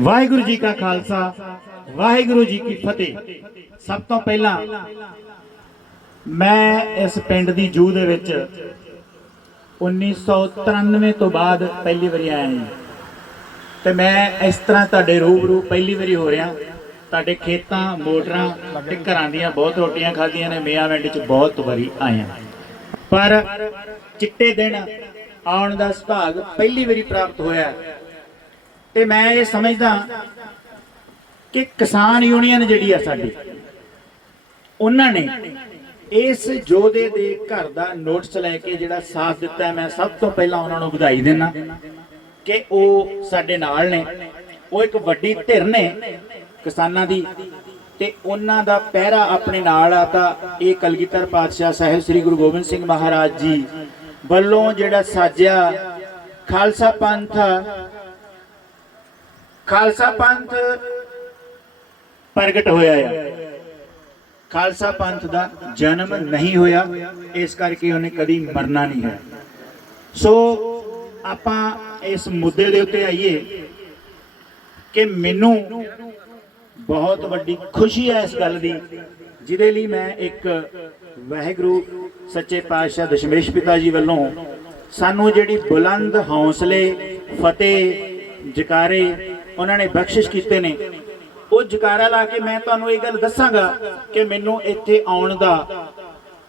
ਵਾਹਿਗੁਰੂ ਜੀ ਕਾ ਖਾਲਸਾ, ਵਾਹਿਗੁਰੂ ਜੀ ਕੀ ਫਤਿਹ। ਸਭ ਤੋਂ ਪਹਿਲਾਂ ਮੈਂ ਇਸ ਪਿੰਡ ਦੀ ਜੂਹ ਦੇ ਵਿੱਚ 1993 ਤੋਂ ਬਾਅਦ ਪਹਿਲੀ ਵਾਰੀ ਆਇਆ ਹਾਂ ਤੇ ਮੈਂ ਇਸ ਤਰ੍ਹਾਂ ਤੁਹਾਡੇ ਰੂਬਰੂ ਪਹਿਲੀ ਵਾਰੀ ਹੋ ਰਿਹਾ। ਤੁਹਾਡੇ ਖੇਤਾਂ, ਮੋਟਰਾਂ ਤੇ ਘਰਾਂ ਦੀਆਂ ਬਹੁਤ ਰੋਟੀਆਂ ਖਾਧੀਆਂ ਨੇ ਮਿਆਂਵਿੰਡ ਚ ਬਹੁਤ ਵਾਰੀ ਆਇਆ। ਪਰ ਚਿੱਟੇ ਦਿਨ ਆਉਣ ਦਾ ਸੁਭਾਗ ਪਹਿਲੀ ਵਾਰੀ ਪ੍ਰਾਪਤ ਹੋਇਆ ਤੇ ਮੈਂ ਇਹ ਸਮਝਦਾ ਕਿ ਕਿਸਾਨ ਯੂਨੀਅਨ ਜਿਹੜੀ ਆ ਸਾਡੀ, ਉਹਨਾਂ ਨੇ ਇਸ ਜੋਧੇ ਦੇ ਘਰ ਦਾ ਨੋਟਿਸ ਲੈ ਕੇ ਜਿਹੜਾ ਸਾਥ ਦਿੱਤਾ ਮੈਂ ਸਭ ਤੋਂ ਪਹਿਲਾਂ ਉਹਨਾਂ ਨੂੰ ਵਧਾਈ ਦਿੰਦਾ ਕਿ ਉਹ ਸਾਡੇ ਨਾਲ ਨੇ। ਉਹ ਇੱਕ ਵੱਡੀ ਧਿਰ ਨੇ ਕਿਸਾਨਾਂ ਦੀ ਤੇ ਉਹਨਾਂ ਦਾ ਪਹਿਰਾ ਆਪਣੇ ਨਾਲ ਆ ਤਾਂ ਇਹ ਕਲਗੀਧਰ ਪਾਤਸ਼ਾਹ ਸਾਹਿਬ ਸ੍ਰੀ ਗੁਰੂ ਗੋਬਿੰਦ ਸਿੰਘ ਮਹਾਰਾਜ ਜੀ ਵੱਲੋਂ ਜਿਹੜਾ ਸਾਜਿਆ ਖਾਲਸਾ ਪੰਥ ਖਾਲਸਾ ਪੰਥ ਪ੍ਰਗਟ ਹੋਇਆ ਹੈ ਖਾਲਸਾ ਪੰਥ ਦਾ ਜਨਮ ਨਹੀਂ ਹੋਇਆ, ਇਸ ਕਰਕੇ ਉਹਨੇ ਕਦੀ ਮਰਨਾ ਨਹੀਂ ਹੈ। ਸੋ ਆਪਾਂ ਇਸ ਮੁੱਦੇ ਦੇ ਉੱਤੇ ਆਈਏ ਕਿ ਮੈਨੂੰ ਬਹੁਤ ਵੱਡੀ ਖੁਸ਼ੀ ਹੈ ਇਸ ਗੱਲ ਦੀ, ਜਿਹਦੇ ਲਈ ਮੈਂ ਇੱਕ ਵਾਹਿਗੁਰੂ, ਸੱਚੇ ਪਾਤਸ਼ਾਹ ਦਸ਼ਮੇਸ਼ ਪਿਤਾ ਜੀ ਵੱਲੋਂ ਸਾਨੂੰ ਜਿਹੜੀ ਬੁਲੰਦ ਹੌਸਲੇ, ਫਤਿਹ, ਜਕਾਰੇ ਉਹਨਾਂ ਨੇ ਬਖਸ਼ਿਸ਼ ਕੀਤੇ ਨੇ, ਉਹ ਜਕਾਰਾ ਲਾ ਕੇ ਮੈਂ ਤੁਹਾਨੂੰ ਇਹ ਗੱਲ ਦੱਸਾਂਗਾ ਕਿ ਮੈਨੂੰ ਇੱਥੇ ਆਉਣ ਦਾ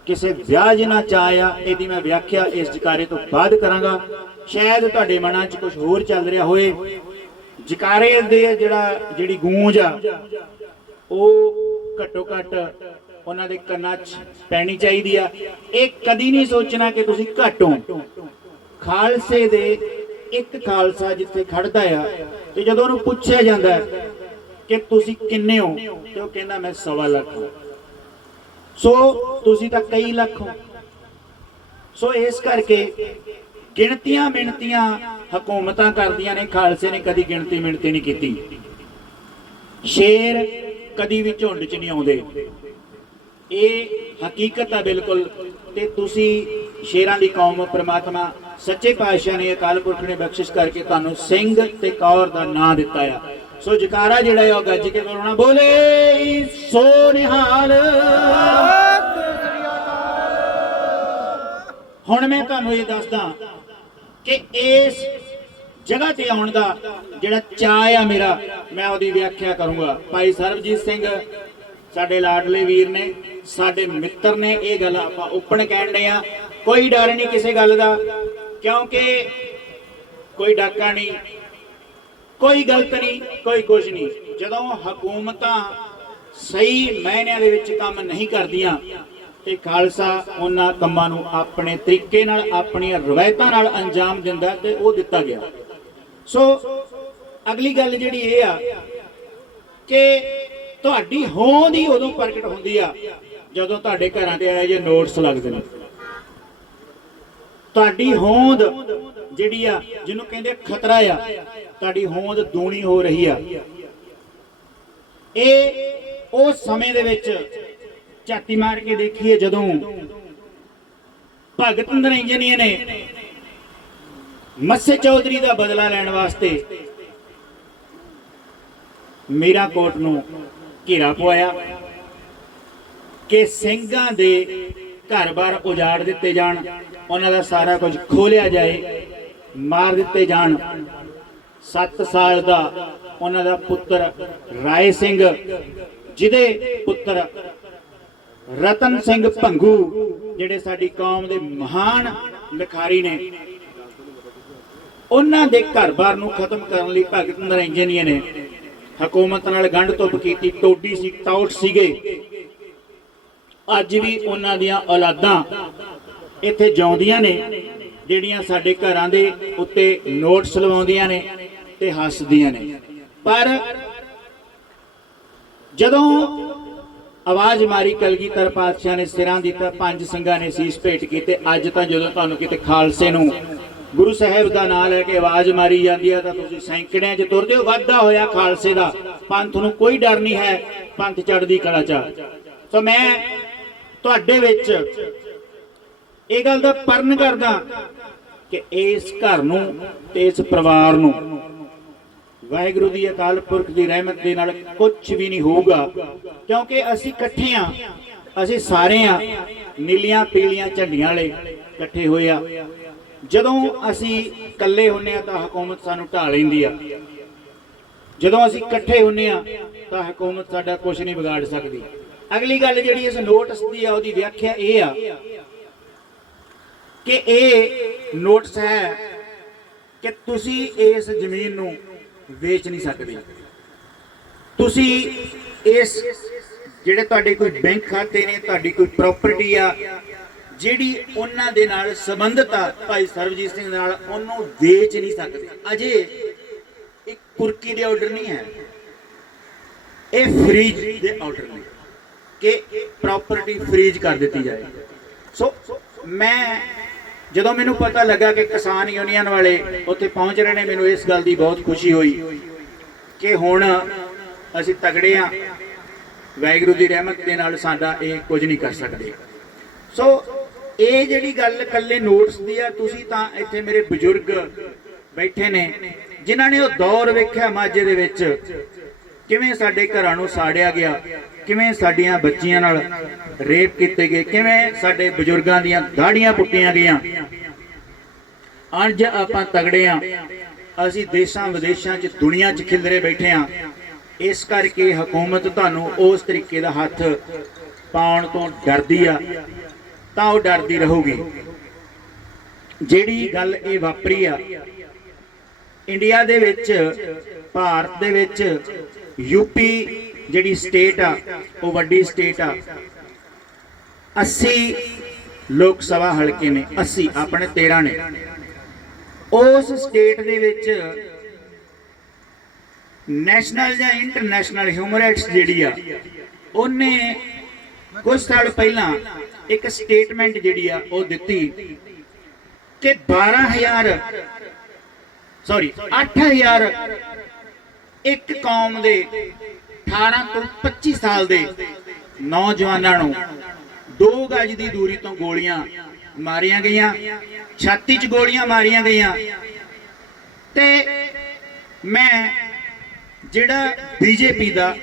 ਕਿਸੇ ਵਿਆਹ ਜਿਨਾ ਚਾਹ ਆ ਇਹਦੀ ਮੈਂ ਵਿਆਖਿਆ ਇਸ ਜਕਾਰੇ ਤੋਂ ਬਾਅਦ ਕਰਾਂਗਾ। ਸ਼ਾਇਦ ਤੁਹਾਡੇ ਮਨਾਂ 'ਚ ਕੁਝ ਹੋਰ ਚੱਲ ਰਿਹਾ ਹੋਏ ਜਕਾਰੇ ਦੇ ਜਿਹੜਾ, ਜਿਹੜੀ ਗੂੰਜ ਆ, ਉਹ ਘੱਟੋ ਘੱਟ ਉਹਨਾਂ ਦੇ ਕੰਨਾਂ 'ਚ ਪੈਣੀ ਚਾਹੀਦੀ ਆ। ਇਹ ਕਦੀ ਨਹੀਂ ਸੋਚਣਾ ਕਿ ਤੁਸੀਂ ਘੱਟ ਹੋ। ਖਾਲਸੇ ਦੇ ਇੱਕ ਖਾਲਸਾ ਜਿੱਥੇ ਖੜਦਾ ਆ ਤੇ ਜਦੋਂ ਉਹਨੂੰ ਪੁੱਛਿਆ ਜਾਂਦਾ ਕਿ ਤੁਸੀਂ ਕਿੰਨੇ ਹੋ, ਤੇ ਉਹ ਕਹਿੰਦਾ, ਮੈਂ ਸਵਾ ਲੱਖ ਹਾਂ। ਸੋ ਤੁਸੀਂ ਤਾਂ ਕਈ ਲੱਖ ਹੋ। ਸੋ ਇਸ ਕਰਕੇ ਗਿਣਤੀਆਂ ਮਿਣਤੀਆਂ ਹਕੂਮਤਾਂ ਕਰਦੀਆਂ ਨੇ। ਖਾਲਸੇ ਨੇ ਕਦੀ ਗਿਣਤੀ ਮਿਣਤੀ ਨਹੀਂ ਕੀਤੀ। ਸ਼ੇਰ ਕਦੀ ਵੀ ਝੁੰਡ 'ਚ ਨਹੀਂ ਆਉਂਦੇ। ਇਹ ਹਕੀਕਤ ਆ ਬਿਲਕੁਲ ਤੇ ਤੁਸੀਂ ਸ਼ੇਰਾਂ ਦੀ ਕੌਮ ਪ੍ਰਮਾਤਮਾ, ਸੱਚੇ ਪਾਤਸ਼ਾਹ ਨੇ ਅਕਾਲ ਪੁਰਖ ਨੇ ਬਖਸ਼ਿਸ਼ ਕਰਕੇ ਤੁਹਾਨੂੰ ਸਿੰਘ ਤੇ ਕੌਰ ਦਾ ਨਾਂ ਦਿੱਤਾ ਆ। ਸੋ ਜਕਾਰਾ ਜਿਹੜਾ ਹੈ ਉਹ ਗੱਜ ਕੇ ਬੋਲਣਾ, ਬੋਲੇ ਸੋ ਨਿਹਾਲ ਹੁਣ ਮੈਂ ਤੁਹਾਨੂੰ ਇਹ ਦੱਸਦਾ ਕਿ ਇਸ ਜਗ੍ਹਾ ਤੇ ਆਉਣ ਦਾ ਜਿਹੜਾ ਚਾਅ ਆ ਮੇਰਾ, ਮੈਂ ਉਹਦੀ ਵਿਆਖਿਆ ਕਰੂੰਗਾ। ਭਾਈ ਸਰਬਜੀਤ ਸਿੰਘ ਸਾਡੇ ਲਾਡਲੇ ਵੀਰ ਨੇ, ਸਾਡੇ ਮਿੱਤਰ ਨੇ ਇਹ ਗੱਲ ਆਪਾਂ ਓਪਨ ਕਹਿਣ ਆ। ਕੋਈ ਡਰ ਨਹੀਂ ਕਿਸੇ ਗੱਲ ਦਾ, ਕਿਉਂਕਿ ਕੋਈ ਡਾਕਾ ਨਹੀਂ, ਕੋਈ ਗਲਤ ਨਹੀਂ, ਕੋਈ ਕੁਝ ਨਹੀਂ। ਜਦੋਂ ਹਕੂਮਤਾਂ ਸਹੀ ਮਾਇਨਿਆਂ ਦੇ ਵਿੱਚ ਕੰਮ ਨਹੀਂ ਕਰਦੀਆਂ, ਤੇ ਖਾਲਸਾ ਉਹਨਾਂ ਕੰਮਾਂ ਨੂੰ ਆਪਣੇ ਤਰੀਕੇ ਨਾਲ, ਆਪਣੀਆਂ ਰਵਾਇਤਾਂ ਨਾਲ ਅੰਜਾਮ ਦਿੰਦਾ ਤੇ ਉਹ ਦਿੱਤਾ ਗਿਆ। ਸੋ ਅਗਲੀ ਗੱਲ ਜਿਹੜੀ ਇਹ ਆ ਕਿ ਤੁਹਾਡੀ ਹੋਂਦ ਹੀ ਉਦੋਂ ਪ੍ਰਗਟ ਹੁੰਦੀ ਆ ਜਦੋਂ ਤੁਹਾਡੇ ਘਰਾਂ ਤੇ ਆਏ ਜੇ ਨੋਟਸ ਲੱਗਦੇ ਨੇ। ਤੁਹਾਡੀ ਹੋਂਦ ਜਿਹੜੀ ਆ, ਜਿਹਨੂੰ ਕਹਿੰਦੇ ਖਤਰਾ ਆ, ਤੁਹਾਡੀ ਹੋਂਦ ਦੂਣੀ ਹੋ ਰਹੀ ਆ। ਇਹ ਉਸ ਸਮੇਂ ਦੇ ਵਿੱਚ ਝਾਤੀ ਮਾਰ ਕੇ ਦੇਖੀਏ ਜਦੋਂ ਭਗਤ ਨਰਿੰਜਨੀਏ ਨੇ ਮੱਸੇ ਚੌਧਰੀ ਦਾ ਬਦਲਾ ਲੈਣ ਵਾਸਤੇ ਮੀਰਾ ਕੋਟ ਨੂੰ ਘੇਰਾ ਪਵਾਇਆ ਕਿ ਸਿੰਘਾਂ ਦੇ ਘਰ-ਬਾਰ ਉਜਾੜ ਦਿੱਤੇ ਜਾਣ, ਉਹਨਾਂ ਦਾ ਸਾਰਾ ਕੁਝ ਖੋਲਿਆ ਜਾਏ, ਮਾਰ ਦਿੱਤੇ ਜਾਣ। 7 ਸਾਲ ਦਾ ਉਹਨਾਂ ਦਾ ਪੁੱਤਰ ਰਾਏ ਸਿੰਘ, ਜਿਹਦੇ ਪੁੱਤਰ ਰਤਨ ਸਿੰਘ ਭੰਗੂ, ਜਿਹੜੇ ਸਾਡੀ ਕੌਮ ਦੇ ਮਹਾਨ ਲਿਖਾਰੀ ਨੇ, ਉਹਨਾਂ ਦੇ ਘਰ-ਬਾਰ ਨੂੰ ਖਤਮ ਕਰਨ ਲਈ ਭਗਤ ਨਰਿੰਜਨੀਏ ਨੇ ਹਕੂਮਤ ਨਾਲ ਗੰਢ ਧੁੱਪ ਕੀਤੀ, ਟੋਡੀ ਸੀ ਟਾਊਟ ਸੀਗੇ। ਅੱਜ ਵੀ ਉਹਨਾਂ ਦੀਆਂ ਔਲਾਦਾਂ ਇੱਥੇ ਜਿਉਂਦੀਆਂ ਨੇ, ਜਿਹੜੀਆਂ ਸਾਡੇ ਘਰਾਂ ਦੇ ਉੱਤੇ ਨੋਟਸ ਲਵਾਉਂਦੀਆਂ ਨੇ ਤੇ ਹੱਸਦੀਆਂ ਨੇ। ਪਰ ਜਦੋਂ ਆਵਾਜ਼ ਮਾਰੀ ਕਲਗੀਧਰ ਪਾਤਸ਼ਾਹ ਨੇ ਸਿਰਾਂ ਦੀ ਤਾਂ ਪੰਜ ਸਿੰਘਾਂ ਨੇ ਸੀਸ ਭੇਟ ਕੀਤੇ, ਅੱਜ ਤਾਂ ਜਦੋਂ ਤੁਹਾਨੂੰ ਕਿਤੇ ਖਾਲਸੇ ਨੂੰ ਗੁਰੂ ਸਾਹਿਬ ਦਾ ਨਾਮ ਲੈ ਕੇ ਆਵਾਜ਼ ਮਾਰੀ ਜਾਂਦੀ ਹੈ ਤਾਂ ਤੁਸੀਂ ਸੈਂਕੜਿਆਂ 'ਚ ਤੁਰਦੇ ਹੋ ਵਾਧਾ ਹੋਇਆ ਖਾਲਸੇ ਦਾ। ਪੰਥ ਨੂੰ ਕੋਈ ਡਰ ਨਹੀਂ ਹੈ, ਪੰਥ ਚੜ੍ਹਦੀ ਕਲਾ 'ਚ ਸੋ ਮੈਂ ਤੁਹਾਡੇ ਵਿੱਚ ਇਹ ਗੱਲ ਦਾ ਪਰਨ ਕਰਦਾ ਕਿ ਇਸ ਘਰ ਨੂੰ ਤੇ ਇਸ ਪਰਿਵਾਰ ਨੂੰ ਵਾਹਿਗੁਰੂ ਦੀ ਅਕਾਲ ਪੁਰਖ ਦੀ ਰਹਿਮਤ ਦੇ ਨਾਲ ਕੁਝ ਵੀ ਨਹੀਂ ਹੋਊਗਾ, ਕਿਉਂਕਿ ਅਸੀਂ ਇਕੱਠੇ ਆ, ਅਸੀਂ ਸਾਰੇ ਆ, ਨੀਲੀਆਂ, ਪੀਲੀਆਂ ਝੰਡੀਆਂ ਵਾਲੇ ਇਕੱਠੇ ਹੋਏ ਆ। ਜਦੋਂ ਅਸੀਂ ਇਕੱਲੇ ਹੁੰਨੇ ਆ ਤਾਂ ਹਕੂਮਤ ਸਾਨੂੰ ਢਾ ਲੈਂਦੀ ਆ। ਜਦੋਂ ਅਸੀਂ ਇਕੱਠੇ ਹੁੰਨੇ ਆ ਤਾਂ ਹਕੂਮਤ ਸਾਡਾ ਕੁਝ ਨਹੀਂ ਵਿਗਾੜ ਸਕਦੀ। ਅਗਲੀ ਗੱਲ ਜਿਹੜੀ ਇਸ ਨੋਟਿਸ ਦੀ ਆ, ਉਹਦੀ ਵਿਆਖਿਆ ਇਹ ਆ ਕਿ ਇਹ ਨੋਟਿਸ ਹੈ ਕਿ ਤੁਸੀਂ ਇਸ ਜ਼ਮੀਨ ਨੂੰ ਵੇਚ ਨਹੀਂ ਸਕਦੇ। ਤੁਸੀਂ ਇਸ ਜਿਹੜੇ ਤੁਹਾਡੇ ਕੋਈ ਬੈਂਕ ਖਾਤੇ ਨੇ, ਤੁਹਾਡੀ ਕੋਈ ਪ੍ਰਾਪਰਟੀ ਆ ਜਿਹੜੀ ਉਹਨਾਂ ਦੇ ਨਾਲ ਸੰਬੰਧਿਤ ਆ ਭਾਈ ਸਰਬਜੀਤ ਸਿੰਘ ਨਾਲ, ਉਹਨੂੰ ਵੇਚ ਨਹੀਂ ਸਕਦੇ। ਅਜੇ ਇੱਕ ਕੁਰਕੀ ਦੇ ਆਰਡਰ ਨਹੀਂ ਹੈ। ਇਹ ਫ੍ਰੀਜ ਦੇ ਆਰਡਰ ਨੇ ਕਿ ਪ੍ਰਾਪਰਟੀ ਫ੍ਰੀਜ ਕਰ ਦਿੱਤੀ ਜਾਏ। ਸੋ ਮੈਂ ਜਦੋਂ ਮੈਨੂੰ ਪਤਾ ਲੱਗਾ ਕਿ ਕਿਸਾਨ ਯੂਨੀਅਨ ਵਾਲੇ ਉੱਥੇ ਪਹੁੰਚ ਰਹੇ ਨੇ, ਮੈਨੂੰ ਇਸ ਗੱਲ ਦੀ ਬਹੁਤ ਖੁਸ਼ੀ ਹੋਈ ਕਿ ਹੁਣ ਅਸੀਂ ਤਗੜੇ ਆ ਵਾਹਿਗੁਰੂ ਦੀ ਰਹਿਮਤ ਦੇ ਨਾਲ ਸਾਡਾ ਇਹ ਕੁਝ ਨਹੀਂ ਕਰ ਸਕਦੇ। ਸੋ ਇਹ ਜਿਹੜੀ ਗੱਲ ਕੱਲੇ ਨੋਟਸ ਦੀ ਆ, ਤੁਸੀਂ ਤਾਂ ਇੱਥੇ ਮੇਰੇ ਬਜ਼ੁਰਗ ਬੈਠੇ ਨੇ, ਜਿਨ੍ਹਾਂ ਨੇ ਉਹ ਦੌਰ ਵੇਖਿਆ ਮਾਝੇ ਦੇ ਵਿੱਚ। ਕਿਵੇਂ ਸਾਡੇ ਘਰਾਂ ਨੂੰ ਸਾੜਿਆ ਗਿਆ, ਕਿਵੇਂ ਸਾਡੀਆਂ ਬੱਚੀਆਂ ਨਾਲ ਰੇਪ ਕੀਤੇ ਗਏ, ਕਿਵੇਂ ਸਾਡੇ ਬਜ਼ੁਰਗਾਂ ਦੀਆਂ ਦਾੜੀਆਂ ਪੁੱਟੀਆਂ ਗਈਆਂ। ਅੱਜ ਆਪਾਂ ਤਗੜੇ ਆ। ਅਸੀਂ ਦੇਸ਼ਾਂ ਵਿਦੇਸ਼ਾਂ 'ਚ, ਦੁਨੀਆ 'ਚ ਖਿਲਰੇ ਬੈਠੇ ਆ। ਇਸ ਕਰਕੇ ਹਕੂਮਤ ਤੁਹਾਨੂੰ ਉਸ ਤਰੀਕੇ ਦਾ ਹੱਥ ਪਾਉਣ ਤੋਂ ਡਰਦੀ ਆ। ਤਾਂ ਉਹ ਡਰਦੀ ਰਹੂਗੀ। ਜਿਹੜੀ ਗੱਲ ਇਹ ਵਾਪਰੀ ਆ, ਇੰਡੀਆ ਦੇ ਵਿੱਚ, ਭਾਰਤ ਦੇ ਵਿੱਚ ਯੂਪੀ ਜਿਹੜੀ ਸਟੇਟ ਆ, ਉਹ ਵੱਡੀ ਸਟੇਟ ਆ। 80 ਲੋਕ ਸਭਾ ਹਲਕੇ ਨੇ 80 ਆਪਣੇ 13 ਨੇ। ਉਸ ਸਟੇਟ ਦੇ ਵਿੱਚ ਨੈਸ਼ਨਲ ਜਾਂ ਇੰਟਰਨੈਸ਼ਨਲ ਹਿਊਮਨ ਰਾਈਟਸ ਜਿਹੜੀ ਆ, ਉਹਨੇ ਕੁਝ ਸਾਲ ਪਹਿਲਾਂ ਇੱਕ ਸਟੇਟਮੈਂਟ ਜਿਹੜੀ ਆ, ਉਹ ਦਿੱਤੀ ਕਿ 12000 ਸੌਰੀ 8000 ਇੱਕ ਕੌਮ ਦੇ 18 ਤੋਂ 25 ਸਾਲ ਦੇ ਨੌਜਵਾਨਾਂ ਨੂੰ 2 ਗਜ ਦੀ ਦੂਰੀ ਤੋਂ ਗੋਲੀਆਂ ਮਾਰੀਆਂ ਗਈਆਂ, ਛਾਤੀ 'ਚ ਗੋਲੀਆਂ ਮਾਰੀਆਂ ਗਈਆਂ। ਤੇ ਮੈਂ ਜਿਹੜਾ ਬੀਜੇਪੀ ਦਾ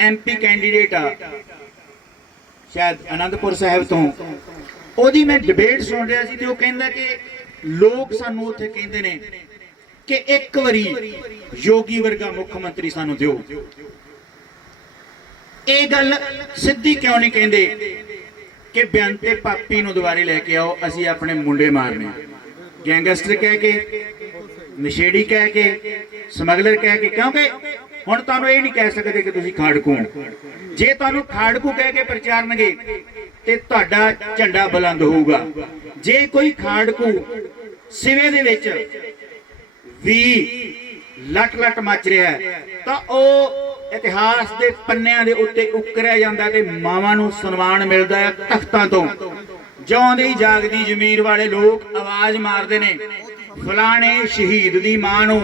ਐਮਪੀ ਕੈਂਡੀਡੇਟ ਆ ਸ਼ਾਇਦ ਅਨੰਦਪੁਰ ਸਾਹਿਬ ਤੋਂ। ਉਹਦੀ ਮੈਂ ਡਿਬੇਟ ਸੁਣ ਰਿਹਾ ਸੀ ਤੇ ਉਹ ਕਹਿੰਦਾ ਕਿ ਲੋਕ ਸਾਨੂੰ ਉੱਥੇ ਕਹਿੰਦੇ ਨੇ ਕਿ ਇੱਕ ਵਾਰੀ ਯੋਗੀ ਵਰਗਾ ਮੁੱਖ ਮੰਤਰੀ ਸਾਨੂੰ ਦਿਓ। ਇਹ ਗੱਲ ਸਿੱਧੀ ਕਿਉਂ ਨਹੀਂ ਕਹਿੰਦੇ ਕਿ ਬੇਅੰਤੇ ਪਾਪੀ ਨੂੰ ਦੁਬਾਰੇ ਲੈ ਕੇ ਆਓ, ਅਸੀਂ ਆਪਣੇ ਮੁੰਡੇ ਮਾਰਨੇ। ਗੈਂਗਸਟਰ ਕਹਿ ਕੇ, ਨਸ਼ੇੜੀ ਕਹਿ ਕੇ, ਸਮਗਲਰ ਕਹਿ ਕੇ, ਕਿਉਂਕਿ ਹੁਣ ਤੁਹਾਨੂੰ ਇਹ ਨਹੀਂ ਕਹਿ ਸਕਦੇ ਕਿ ਤੁਸੀਂ ਖਾੜਕੂ ਜੇ ਤੁਹਾਨੂੰ ਖਾੜਕੂ ਕਹਿ ਕੇ ਪ੍ਰਚਾਰਨਗੇ ਤੇ ਤੁਹਾਡਾ ਝੰਡਾ ਬੁਲੰਦ ਹੋਊਗਾ। ਜੇ ਕੋਈ ਖਾੜਕੂ ਸਿਵੇ ਦੇ ਵਿੱਚ ਵੀ ਲਟ ਲਟ ਮਚ ਰਿਹਾ ਤਾਂ ਉਹ ਇਤਿਹਾਸ ਦੇ ਪੰਨਿਆਂ ਦੇ ਉੱਤੇ ਉੱਕਰਿਆ ਜਾਂਦਾ ਤੇ ਮਾਵਾਂ ਨੂੰ ਸਨਮਾਨ ਮਿਲਦਾ ਹੈ ਤਖਤਾਂ ਤੋਂ। ਜਿਉਂਦੀ ਜਾਗਦੀ ਜ਼ਮੀਰ ਵਾਲੇ ਲੋਕ ਆਵਾਜ਼ ਮਾਰਦੇ ਨੇ, ਫਲਾਣੇ ਸ਼ਹੀਦ ਦੀ ਮਾਂ ਨੂੰ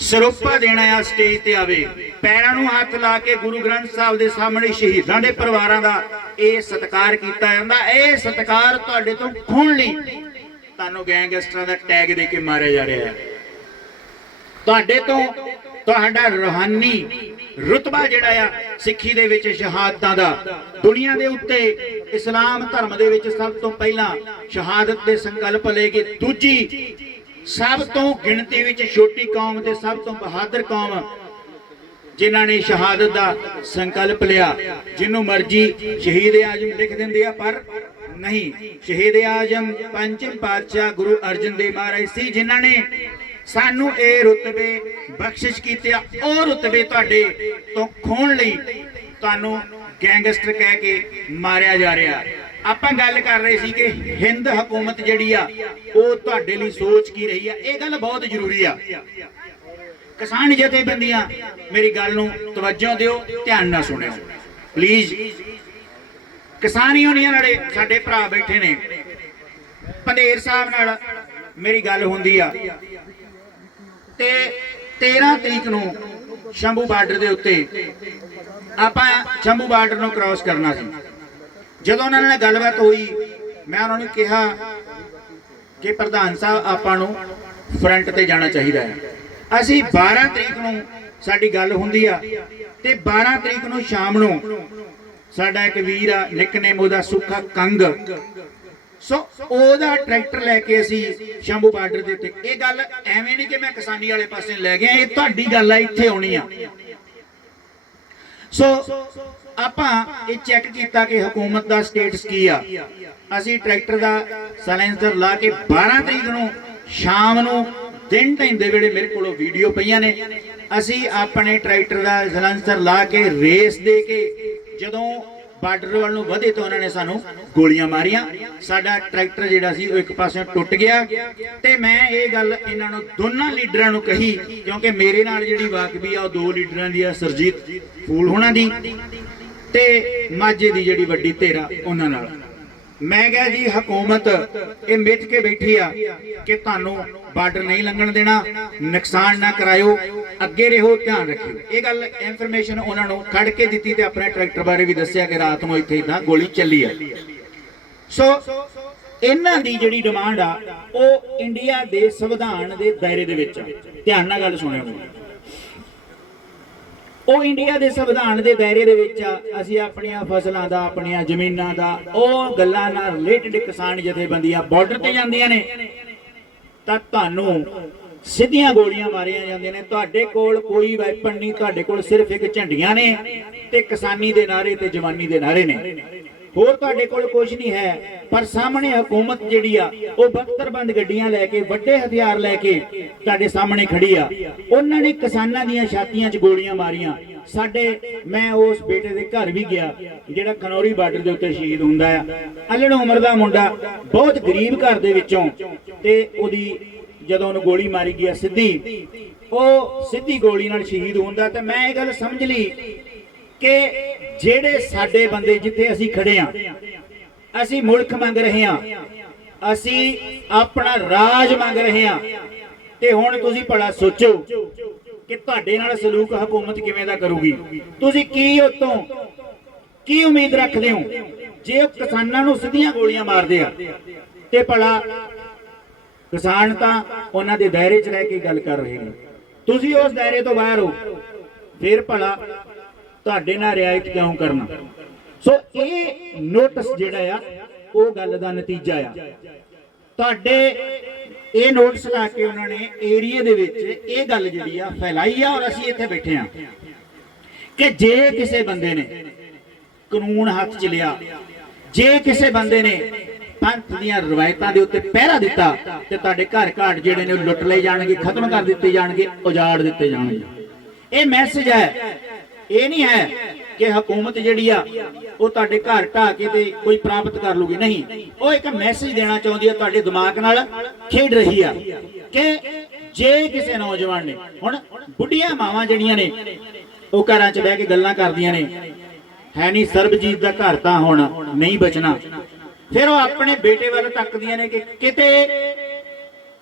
ਸਰੋਪਾ ਦੇਣਾ ਆ ਸਟੇਜ ਤੇ ਆਵੇ। ਪੈਰਾਂ ਨੂੰ ਹੱਥ ਲਾ ਕੇ ਗੁਰੂ ਗ੍ਰੰਥ ਸਾਹਿਬ ਦੇ ਸਾਹਮਣੇ ਸ਼ਹੀਦਾਂ ਦੇ ਪਰਿਵਾਰਾਂ ਦਾ ਇਹ ਸਤਿਕਾਰ ਕੀਤਾ ਜਾਂਦਾ। ਇਹ ਸਤਿਕਾਰ ਤੁਹਾਡੇ ਤੋਂ ਖੁਣ ਲਈ ਤੁਹਾਨੂੰ ਗੈਂਗਸਟਰਾਂ ਦਾ ਟੈਗ ਦੇ ਕੇ ਮਾਰਿਆ ਜਾ ਰਿਹਾ ਹੈ। ਤੁਹਾਡੇ ਤੋਂ ਤੁਹਾਡਾ ਰੂਹਾਨੀ ਰੁਤਬਾ ਜਿਹੜਾ ਆ, ਸਿੱਖੀ ਦੇ ਵਿੱਚ ਸ਼ਹਾਦਤਾਂ ਦਾ। ਦੁਨੀਆ ਦੇ ਉੱਤੇ ਇਸਲਾਮ ਧਰਮ ਦੇ ਵਿੱਚ ਸਭ ਤੋਂ ਪਹਿਲਾਂ ਸ਼ਹਾਦਤ ਦੇ ਸੰਕਲਪ ਲਏ ਗਏ ਦੂਜੀ ਸਭ ਤੋਂ ਗਿਣਤੀ ਵਿੱਚ ਛੋਟੀ ਕੌਮ ਤੇ ਸਭ ਤੋਂ ਬਹਾਦਰ ਕੌਮ ਜਿਨ੍ਹਾਂ ਨੇ ਸ਼ਹਾਦਤ ਦਾ ਸੰਕਲਪ ਲਿਆ ਜਿਹਨੂੰ ਮਰਜ਼ੀ ਸ਼ਹੀਦ ਆਜਮ ਲਿਖ ਦਿੰਦੇ ਆ, ਪਰ ਨਹੀਂ, ਸ਼ਹੀਦ ਆਜਮ ਪੰਚਮ ਪਾਤਸ਼ਾਹ ਗੁਰੂ ਅਰਜਨ ਦੇਵ ਮਹਾਰਾਜ ਸੀ, ਜਿਨ੍ਹਾਂ ਨੇ ਸਾਨੂੰ ਇਹ ਰੁਤਬੇ ਬਖਸ਼ਿਸ਼ ਕੀਤੇ ਆ, ਉਹ ਰੁਤਬੇ ਤੁਹਾਡੇ ਤੋਂ ਖੋਣ ਲਈ ਤੁਹਾਨੂੰ ਗੈਂਗਸਟਰ ਕਹਿ ਕੇ ਮਾਰਿਆ ਜਾ ਰਿਹਾ। ਆਪਾਂ ਗੱਲ ਕਰ ਰਹੇ ਸੀ ਕਿ ਹਿੰਦ ਹਕੂਮਤ ਜਿਹੜੀ ਆ, ਉਹ ਤੁਹਾਡੇ ਲਈ ਸੋਚ ਕੀ ਰਹੀ ਆ? ਇਹ ਗੱਲ ਬਹੁਤ ਜ਼ਰੂਰੀ ਆ। ਕਿਸਾਨ ਜਥੇਬੰਦੀਆਂ, ਮੇਰੀ ਗੱਲ ਨੂੰ ਤਵੱਜੋ ਦਿਓ, ਧਿਆਨ ਨਾਲ ਸੁਣਿਓ। ਪਲੀਜ਼ ਕਿਸਾਨ ਯੂਨੀਅਨ ਵਾਲੇ ਸਾਡੇ ਭਰਾ ਬੈਠੇ ਨੇ। ਪੰਦੇਰ ਸਾਹਿਬ ਨਾਲ ਮੇਰੀ ਗੱਲ ਹੁੰਦੀ ਆ। ਤੇ 13 ਤਰੀਕ ਨੂੰ ਸ਼ੰਭੂ ਬਾਰਡਰ ਦੇ ਉੱਤੇ ਆਪਾਂ ਸ਼ੰਭੂ ਬਾਰਡਰ ਨੂੰ ਕ੍ਰਾਸ ਕਰਨਾ ਸੀ। ਜਦੋਂ ਉਹਨਾਂ ਨਾਲ ਗੱਲਬਾਤ ਹੋਈ, ਮੈਂ ਉਹਨਾਂ ਨੂੰ ਕਿਹਾ ਕਿ ਪ੍ਰਧਾਨ ਸਾਹਿਬ, ਆਪਾਂ ਨੂੰ ਫਰੰਟ ਤੇ ਜਾਣਾ ਚਾਹੀਦਾ ਹੈ। ਅਸੀਂ 12 ਤਰੀਕ ਨੂੰ ਸਾਡੀ ਗੱਲ ਹੁੰਦੀ ਆ ਤੇ 12 ਤਰੀਕ ਨੂੰ ਸ਼ਾਮ ਨੂੰ ਸਾਡਾ ਇੱਕ ਵੀਰ ਆ ਨਿਕਨੇਮ ਉਹਦਾ ਸੁੱਖਾ ਕੰਗ। ਸੋ ਉਹਦਾ ਟਰੈਕਟਰ ਲੈ ਕੇ ਅਸੀਂ ਸ਼ੰਭੂ ਬਾਰਡਰ ਦੇ ਉੱਤੇ ਇਹ ਗੱਲ ਐਵੇਂ ਨਹੀਂ ਕਿ ਮੈਂ ਕਿਸਾਨੀ ਵਾਲੇ ਪਾਸੇ ਲੈ ਗਿਆ, ਇਹ ਤੁਹਾਡੀ ਗੱਲ ਆ, ਇੱਥੇ ਆਉਣੀ ਆ। ਸੋ ਆਪਾਂ ਇਹ ਚੈੱਕ ਕੀਤਾ ਕਿ ਹਕੂਮਤ ਦਾ ਸਟੇਟਸ ਕੀ ਆ। ਅਸੀਂ ਟਰੈਕਟਰ ਦਾ ਸਾਇਲੈਂਸਰ ਲਾ ਕੇ 12 ਤਰੀਕ ਨੂੰ ਸ਼ਾਮ ਨੂੰ ਦਿਨ ਟਾਈਮ ਦੇ ਵੇਲੇ ਮੇਰੇ ਕੋਲੋਂ ਵੀਡੀਓ ਪਈਆਂ ਨੇ। ਅਸੀਂ ਆਪਣੇ ਟਰੈਕਟਰ ਦਾ ਸਾਇਲੈਂਸਰ ਲਾ ਕੇ ਰੇਸ ਦੇ ਕੇ ਜਦੋਂ ਬਾਰਡਰ ਵੱਲ ਨੂੰ ਵਧੇ ਤਾਂ ਉਹਨਾਂ ਨੇ ਸਾਨੂੰ ਗੋਲੀਆਂ ਮਾਰੀਆਂ। ਸਾਡਾ ਟਰੈਕਟਰ ਜਿਹੜਾ ਸੀ, ਉਹ ਇੱਕ ਪਾਸੇ ਟੁੱਟ ਗਿਆ। ਤੇ ਮੈਂ ਇਹ ਗੱਲ ਇਹਨਾਂ ਨੂੰ ਦੋਨਾਂ ਲੀਡਰਾਂ ਨੂੰ ਕਹੀ, ਕਿਉਂਕਿ ਮੇਰੇ ਨਾਲ ਜਿਹੜੀ ਵਾਕਬੀ ਆ, ਉਹ ਦੋ ਲੀਡਰਾਂ ਦੀ ਆ, ਸਰਜੀਤ ਫੂਲ ਹੋਣਾ ਦੀ ਤੇ ਮਾਝੇ ਦੀ ਜਿਹੜੀ ਵੱਡੀ ਧੇਰਾ ਉਹਨਾਂ ਨਾਲ। ਮੈਂ ਕਿਹਾ ਜੀ, ਹਕੂਮਤ, ਇਹ ਮਿੱਥ ਕੇ ਬੈਠੀ ਆ ਕਿ ਤੁਹਾਨੂੰ ਬਾਰਡਰ ਨਹੀਂ ਲੰਘਣ ਦੇਣਾ, ਨੁਕਸਾਨ ਨਾ ਕਰਾਇਓ, ਅੱਗੇ ਰਹੋ, ਧਿਆਨ ਰੱਖਿਓ। ਇਹ ਗੱਲ ਇਨਫੋਰਮੇਸ਼ਨ ਉਹਨਾਂ ਨੂੰ ਖੜ ਕੇ ਦਿੱਤੀ ਤੇ ਆਪਣੇ ਟਰੈਕਟਰ ਬਾਰੇ ਵੀ ਦੱਸਿਆ ਕਿ ਰਾਤ ਨੂੰ ਇੱਥੇ ਇਦਾਂ ਗੋਲੀ ਚੱਲੀ ਆ। ਸੋ ਇਹਨਾਂ ਦੀ ਜਿਹੜੀ ਡਿਮਾਂਡ ਆ, ਉਹ ਇੰਡੀਆ ਦੇ ਸੰਵਿਧਾਨ ਦੇ ਦਾਇਰੇ ਦੇ ਵਿੱਚ ਆ। ਧਿਆਨ ਨਾਲ ਗੱਲ ਸੁਣਿਓ। ਉਹ ਇੰਡੀਆ ਦੇ ਸੰਵਿਧਾਨ ਦੇ ਦਾਇਰੇ ਦੇ ਵਿੱਚ ਆ। ਅਸੀਂ ਆਪਣੀਆਂ ਫਸਲਾਂ ਦਾ, ਆਪਣੀਆਂ ਜ਼ਮੀਨਾਂ ਦਾ, ਉਹ ਗੱਲਾਂ ਨਾਲ ਰਿਲੇਟਡ ਕਿਸਾਨ ਜਥੇਬੰਦੀਆਂ ਬਾਰਡਰ ਤੇ ਜਾਂਦੀਆਂ ਨੇ। ਤਾਂ ਤੁਹਾਨੂੰ ਸਿੱਧੀਆਂ ਗੋਲੀਆਂ ਮਾਰੀਆਂ ਜਾਂਦੀਆਂ ਨੇ। ਤੁਹਾਡੇ ਕੋਲ ਕੋਈ ਵੈਪਨ ਨਹੀਂ, ਤੁਹਾਡੇ ਕੋਲ ਸਿਰਫ ਇੱਕ ਝੰਡੀਆਂ ਨੇ ਤੇ ਕਿਸਾਨੀ ਦੇ ਨਾਰੇ ਤੇ ਜਵਾਨੀ ਦੇ ਨਾਰੇ ਨੇ। ਹੋਰ ਤੁਹਾਡੇ ਕੋਲ ਕੁਝ ਨਹੀਂ ਹੈ, ਪਰ ਸਾਹਮਣੇ ਹਕੂਮਤ ਜਿਹੜੀ ਆ, ਉਹ ਬੰਦ ਗੱਡੀਆਂ ਲੈ ਕੇ, ਵੱਡੇ ਹਥਿਆਰ ਲੈ ਕੇ ਤੁਹਾਡੇ ਸਾਹਮਣੇ ਖੜੀ ਆ। ਉਹਨਾਂ ਨੇ ਕਿਸਾਨਾਂ ਦੀਆਂ ਛਾਤੀਆਂ 'ਚ ਗੋਲੀਆਂ ਮਾਰੀਆਂ। ਸਾਡੇ, ਮੈਂ ਉਸ ਬੇਟੇ ਦੇ ਘਰ ਵੀ ਗਿਆ, ਜਿਹੜਾ ਖਨੌਰੀ ਬਾਰਡਰ ਦੇ ਉੱਤੇ ਸ਼ਹੀਦ ਹੁੰਦਾ ਆ। ਅਲੜ ਉਮਰ ਦਾ ਮੁੰਡਾ, ਬਹੁਤ ਗਰੀਬ ਘਰ ਦੇ ਵਿੱਚੋਂ, ਤੇ ਉਹਦੀ ਜਦੋਂ ਉਹਨੂੰ ਗੋਲੀ ਮਾਰੀ ਗਿਆ ਸਿੱਧੀ, ਉਹ ਸਿੱਧੀ ਗੋਲੀ ਨਾਲ ਸ਼ਹੀਦ ਹੁੰਦਾ ਤੇ ਮੈਂ ਇਹ ਗੱਲ ਸਮਝ ਲਈ ਕਿ ਜਿਹੜੇ ਸਾਡੇ ਬੰਦੇ ਜਿੱਥੇ ਅਸੀਂ ਖੜੇ ਆ, ਅਸੀਂ ਮੁਲਕ ਮੰਗ ਰਹੇ ਆ, ਅਸੀਂ ਆਪਣਾ ਰਾਜ ਮੰਗ ਰਹੇ ਆ। ਤੇ ਹੁਣ ਤੁਸੀਂ ਭਲਾ ਸੋਚੋ ਕਿ ਤੁਹਾਡੇ ਨਾਲ ਸਲੂਕ ਹਕੂਮਤ ਕਿਵੇਂ ਦਾ ਕਰੂਗੀ? ਤੁਸੀਂ ਕੀ ਉਤੋਂ ਕੀ ਉਮੀਦ ਰੱਖਦੇ ਹੋ? ਜੇ ਉਹ ਕਿਸਾਨਾਂ ਨੂੰ ਸਿੱਧੀਆਂ ਗੋਲੀਆਂ ਮਾਰਦੇ ਆ, ਤੇ ਭਲਾ ਕਿਸਾਨ ਤਾਂ ਉਹਨਾਂ ਦੇ ਦਾਇਰੇ 'ਚ ਰਹਿ ਕੇ ਗੱਲ ਕਰ ਰਹੇ ਨੇ। ਤੁਸੀਂ ਉਸ ਦਾਇਰੇ ਤੋਂ ਬਾਹਰ ਹੋ, ਫਿਰ ਭਲਾ ਤੁਹਾਡੇ ਨਾਲ ਰਿਆਇਤ ਕਿਉਂ ਕਰਨਾ? ਸੋ ਇਹ ਨੋਟਿਸ ਜਿਹੜਾ ਆ, ਉਹ ਗੱਲ ਦਾ ਨਤੀਜਾ ਆ। ਤੁਹਾਡੇ ਇਹ ਨੋਟਿਸ ਲਾ ਕੇ ਉਹਨਾਂ ਨੇ ਏਰੀਆ ਦੇ ਵਿੱਚ ਇਹ ਗੱਲ ਜਿਹੜੀ ਆ, ਫੈਲਾਈ ਆ ਔਰ ਅਸੀਂ ਇੱਥੇ ਬੈਠੇ ਆ। ਕਿ ਜੇ ਕਿਸੇ ਬੰਦੇ ਨੇ ਕਾਨੂੰਨ ਹੱਥ 'ਚ ਲਿਆ, ਜੇ ਕਿਸੇ ਬੰਦੇ ਨੇ ਪੰਥ ਦੀਆਂ ਰਵਾਇਤਾਂ ਦੇ ਉੱਤੇ ਪਹਿਰਾ ਦਿੱਤਾ, ਤੇ ਤੁਹਾਡੇ ਘਰ ਘਾਟ ਜਿਹੜੇ ਨੇ ਉਹ ਲੁੱਟ ਲਏ ਜਾਣਗੇ, ਖਤਮ ਕਰ ਦਿੱਤੇ ਜਾਣਗੇ, ਉਜਾੜ ਦਿੱਤੇ ਜਾਣਗੇ। ਇਹ ਮੈਸੇਜ ਹੈ ਇਹ ਨਹੀਂ ਹੈ ਕਿ ਹਕੂਮਤ ਜਿਹੜੀ ਆ, ਉਹ ਤੁਹਾਡੇ ਘਰ ਢਾਹ ਕੇ ਤੇ ਕੋਈ ਪ੍ਰਾਪਤ ਕਰ ਲੂਗੀ। ਨਹੀਂ। ਉਹ ਇੱਕ ਮੈਸੇਜ ਦੇਣਾ ਚਾਹੁੰਦੀ ਆ ਤੁਹਾਡੇ ਦਿਮਾਗ ਨਾਲ ਖੇਡ ਰਹੀ ਆ ਕਿ ਜੇ ਕਿਸੇ ਨੌਜਵਾਨ ਨੇ, ਹੁਣ ਬੁੱਢੀਆਂ ਮਾਵਾਂ ਜਿਹੜੀਆਂ ਨੇ, ਉਹ ਘਰਾਂ 'ਚ ਬਹਿ ਕੇ ਗੱਲਾਂ ਕਰਦੀਆਂ ਨੇ, ਹੈ ਨਹੀਂ ਸਰਬਜੀਤ ਦਾ ਘਰ ਤਾਂ ਹੁਣ ਨਹੀਂ ਬਚਣਾ। ਫਿਰ ਉਹ ਆਪਣੇ ਬੇਟੇ ਵੱਲ ਤੱਕਦੀਆਂ ਨੇ ਕਿ ਕਿਤੇ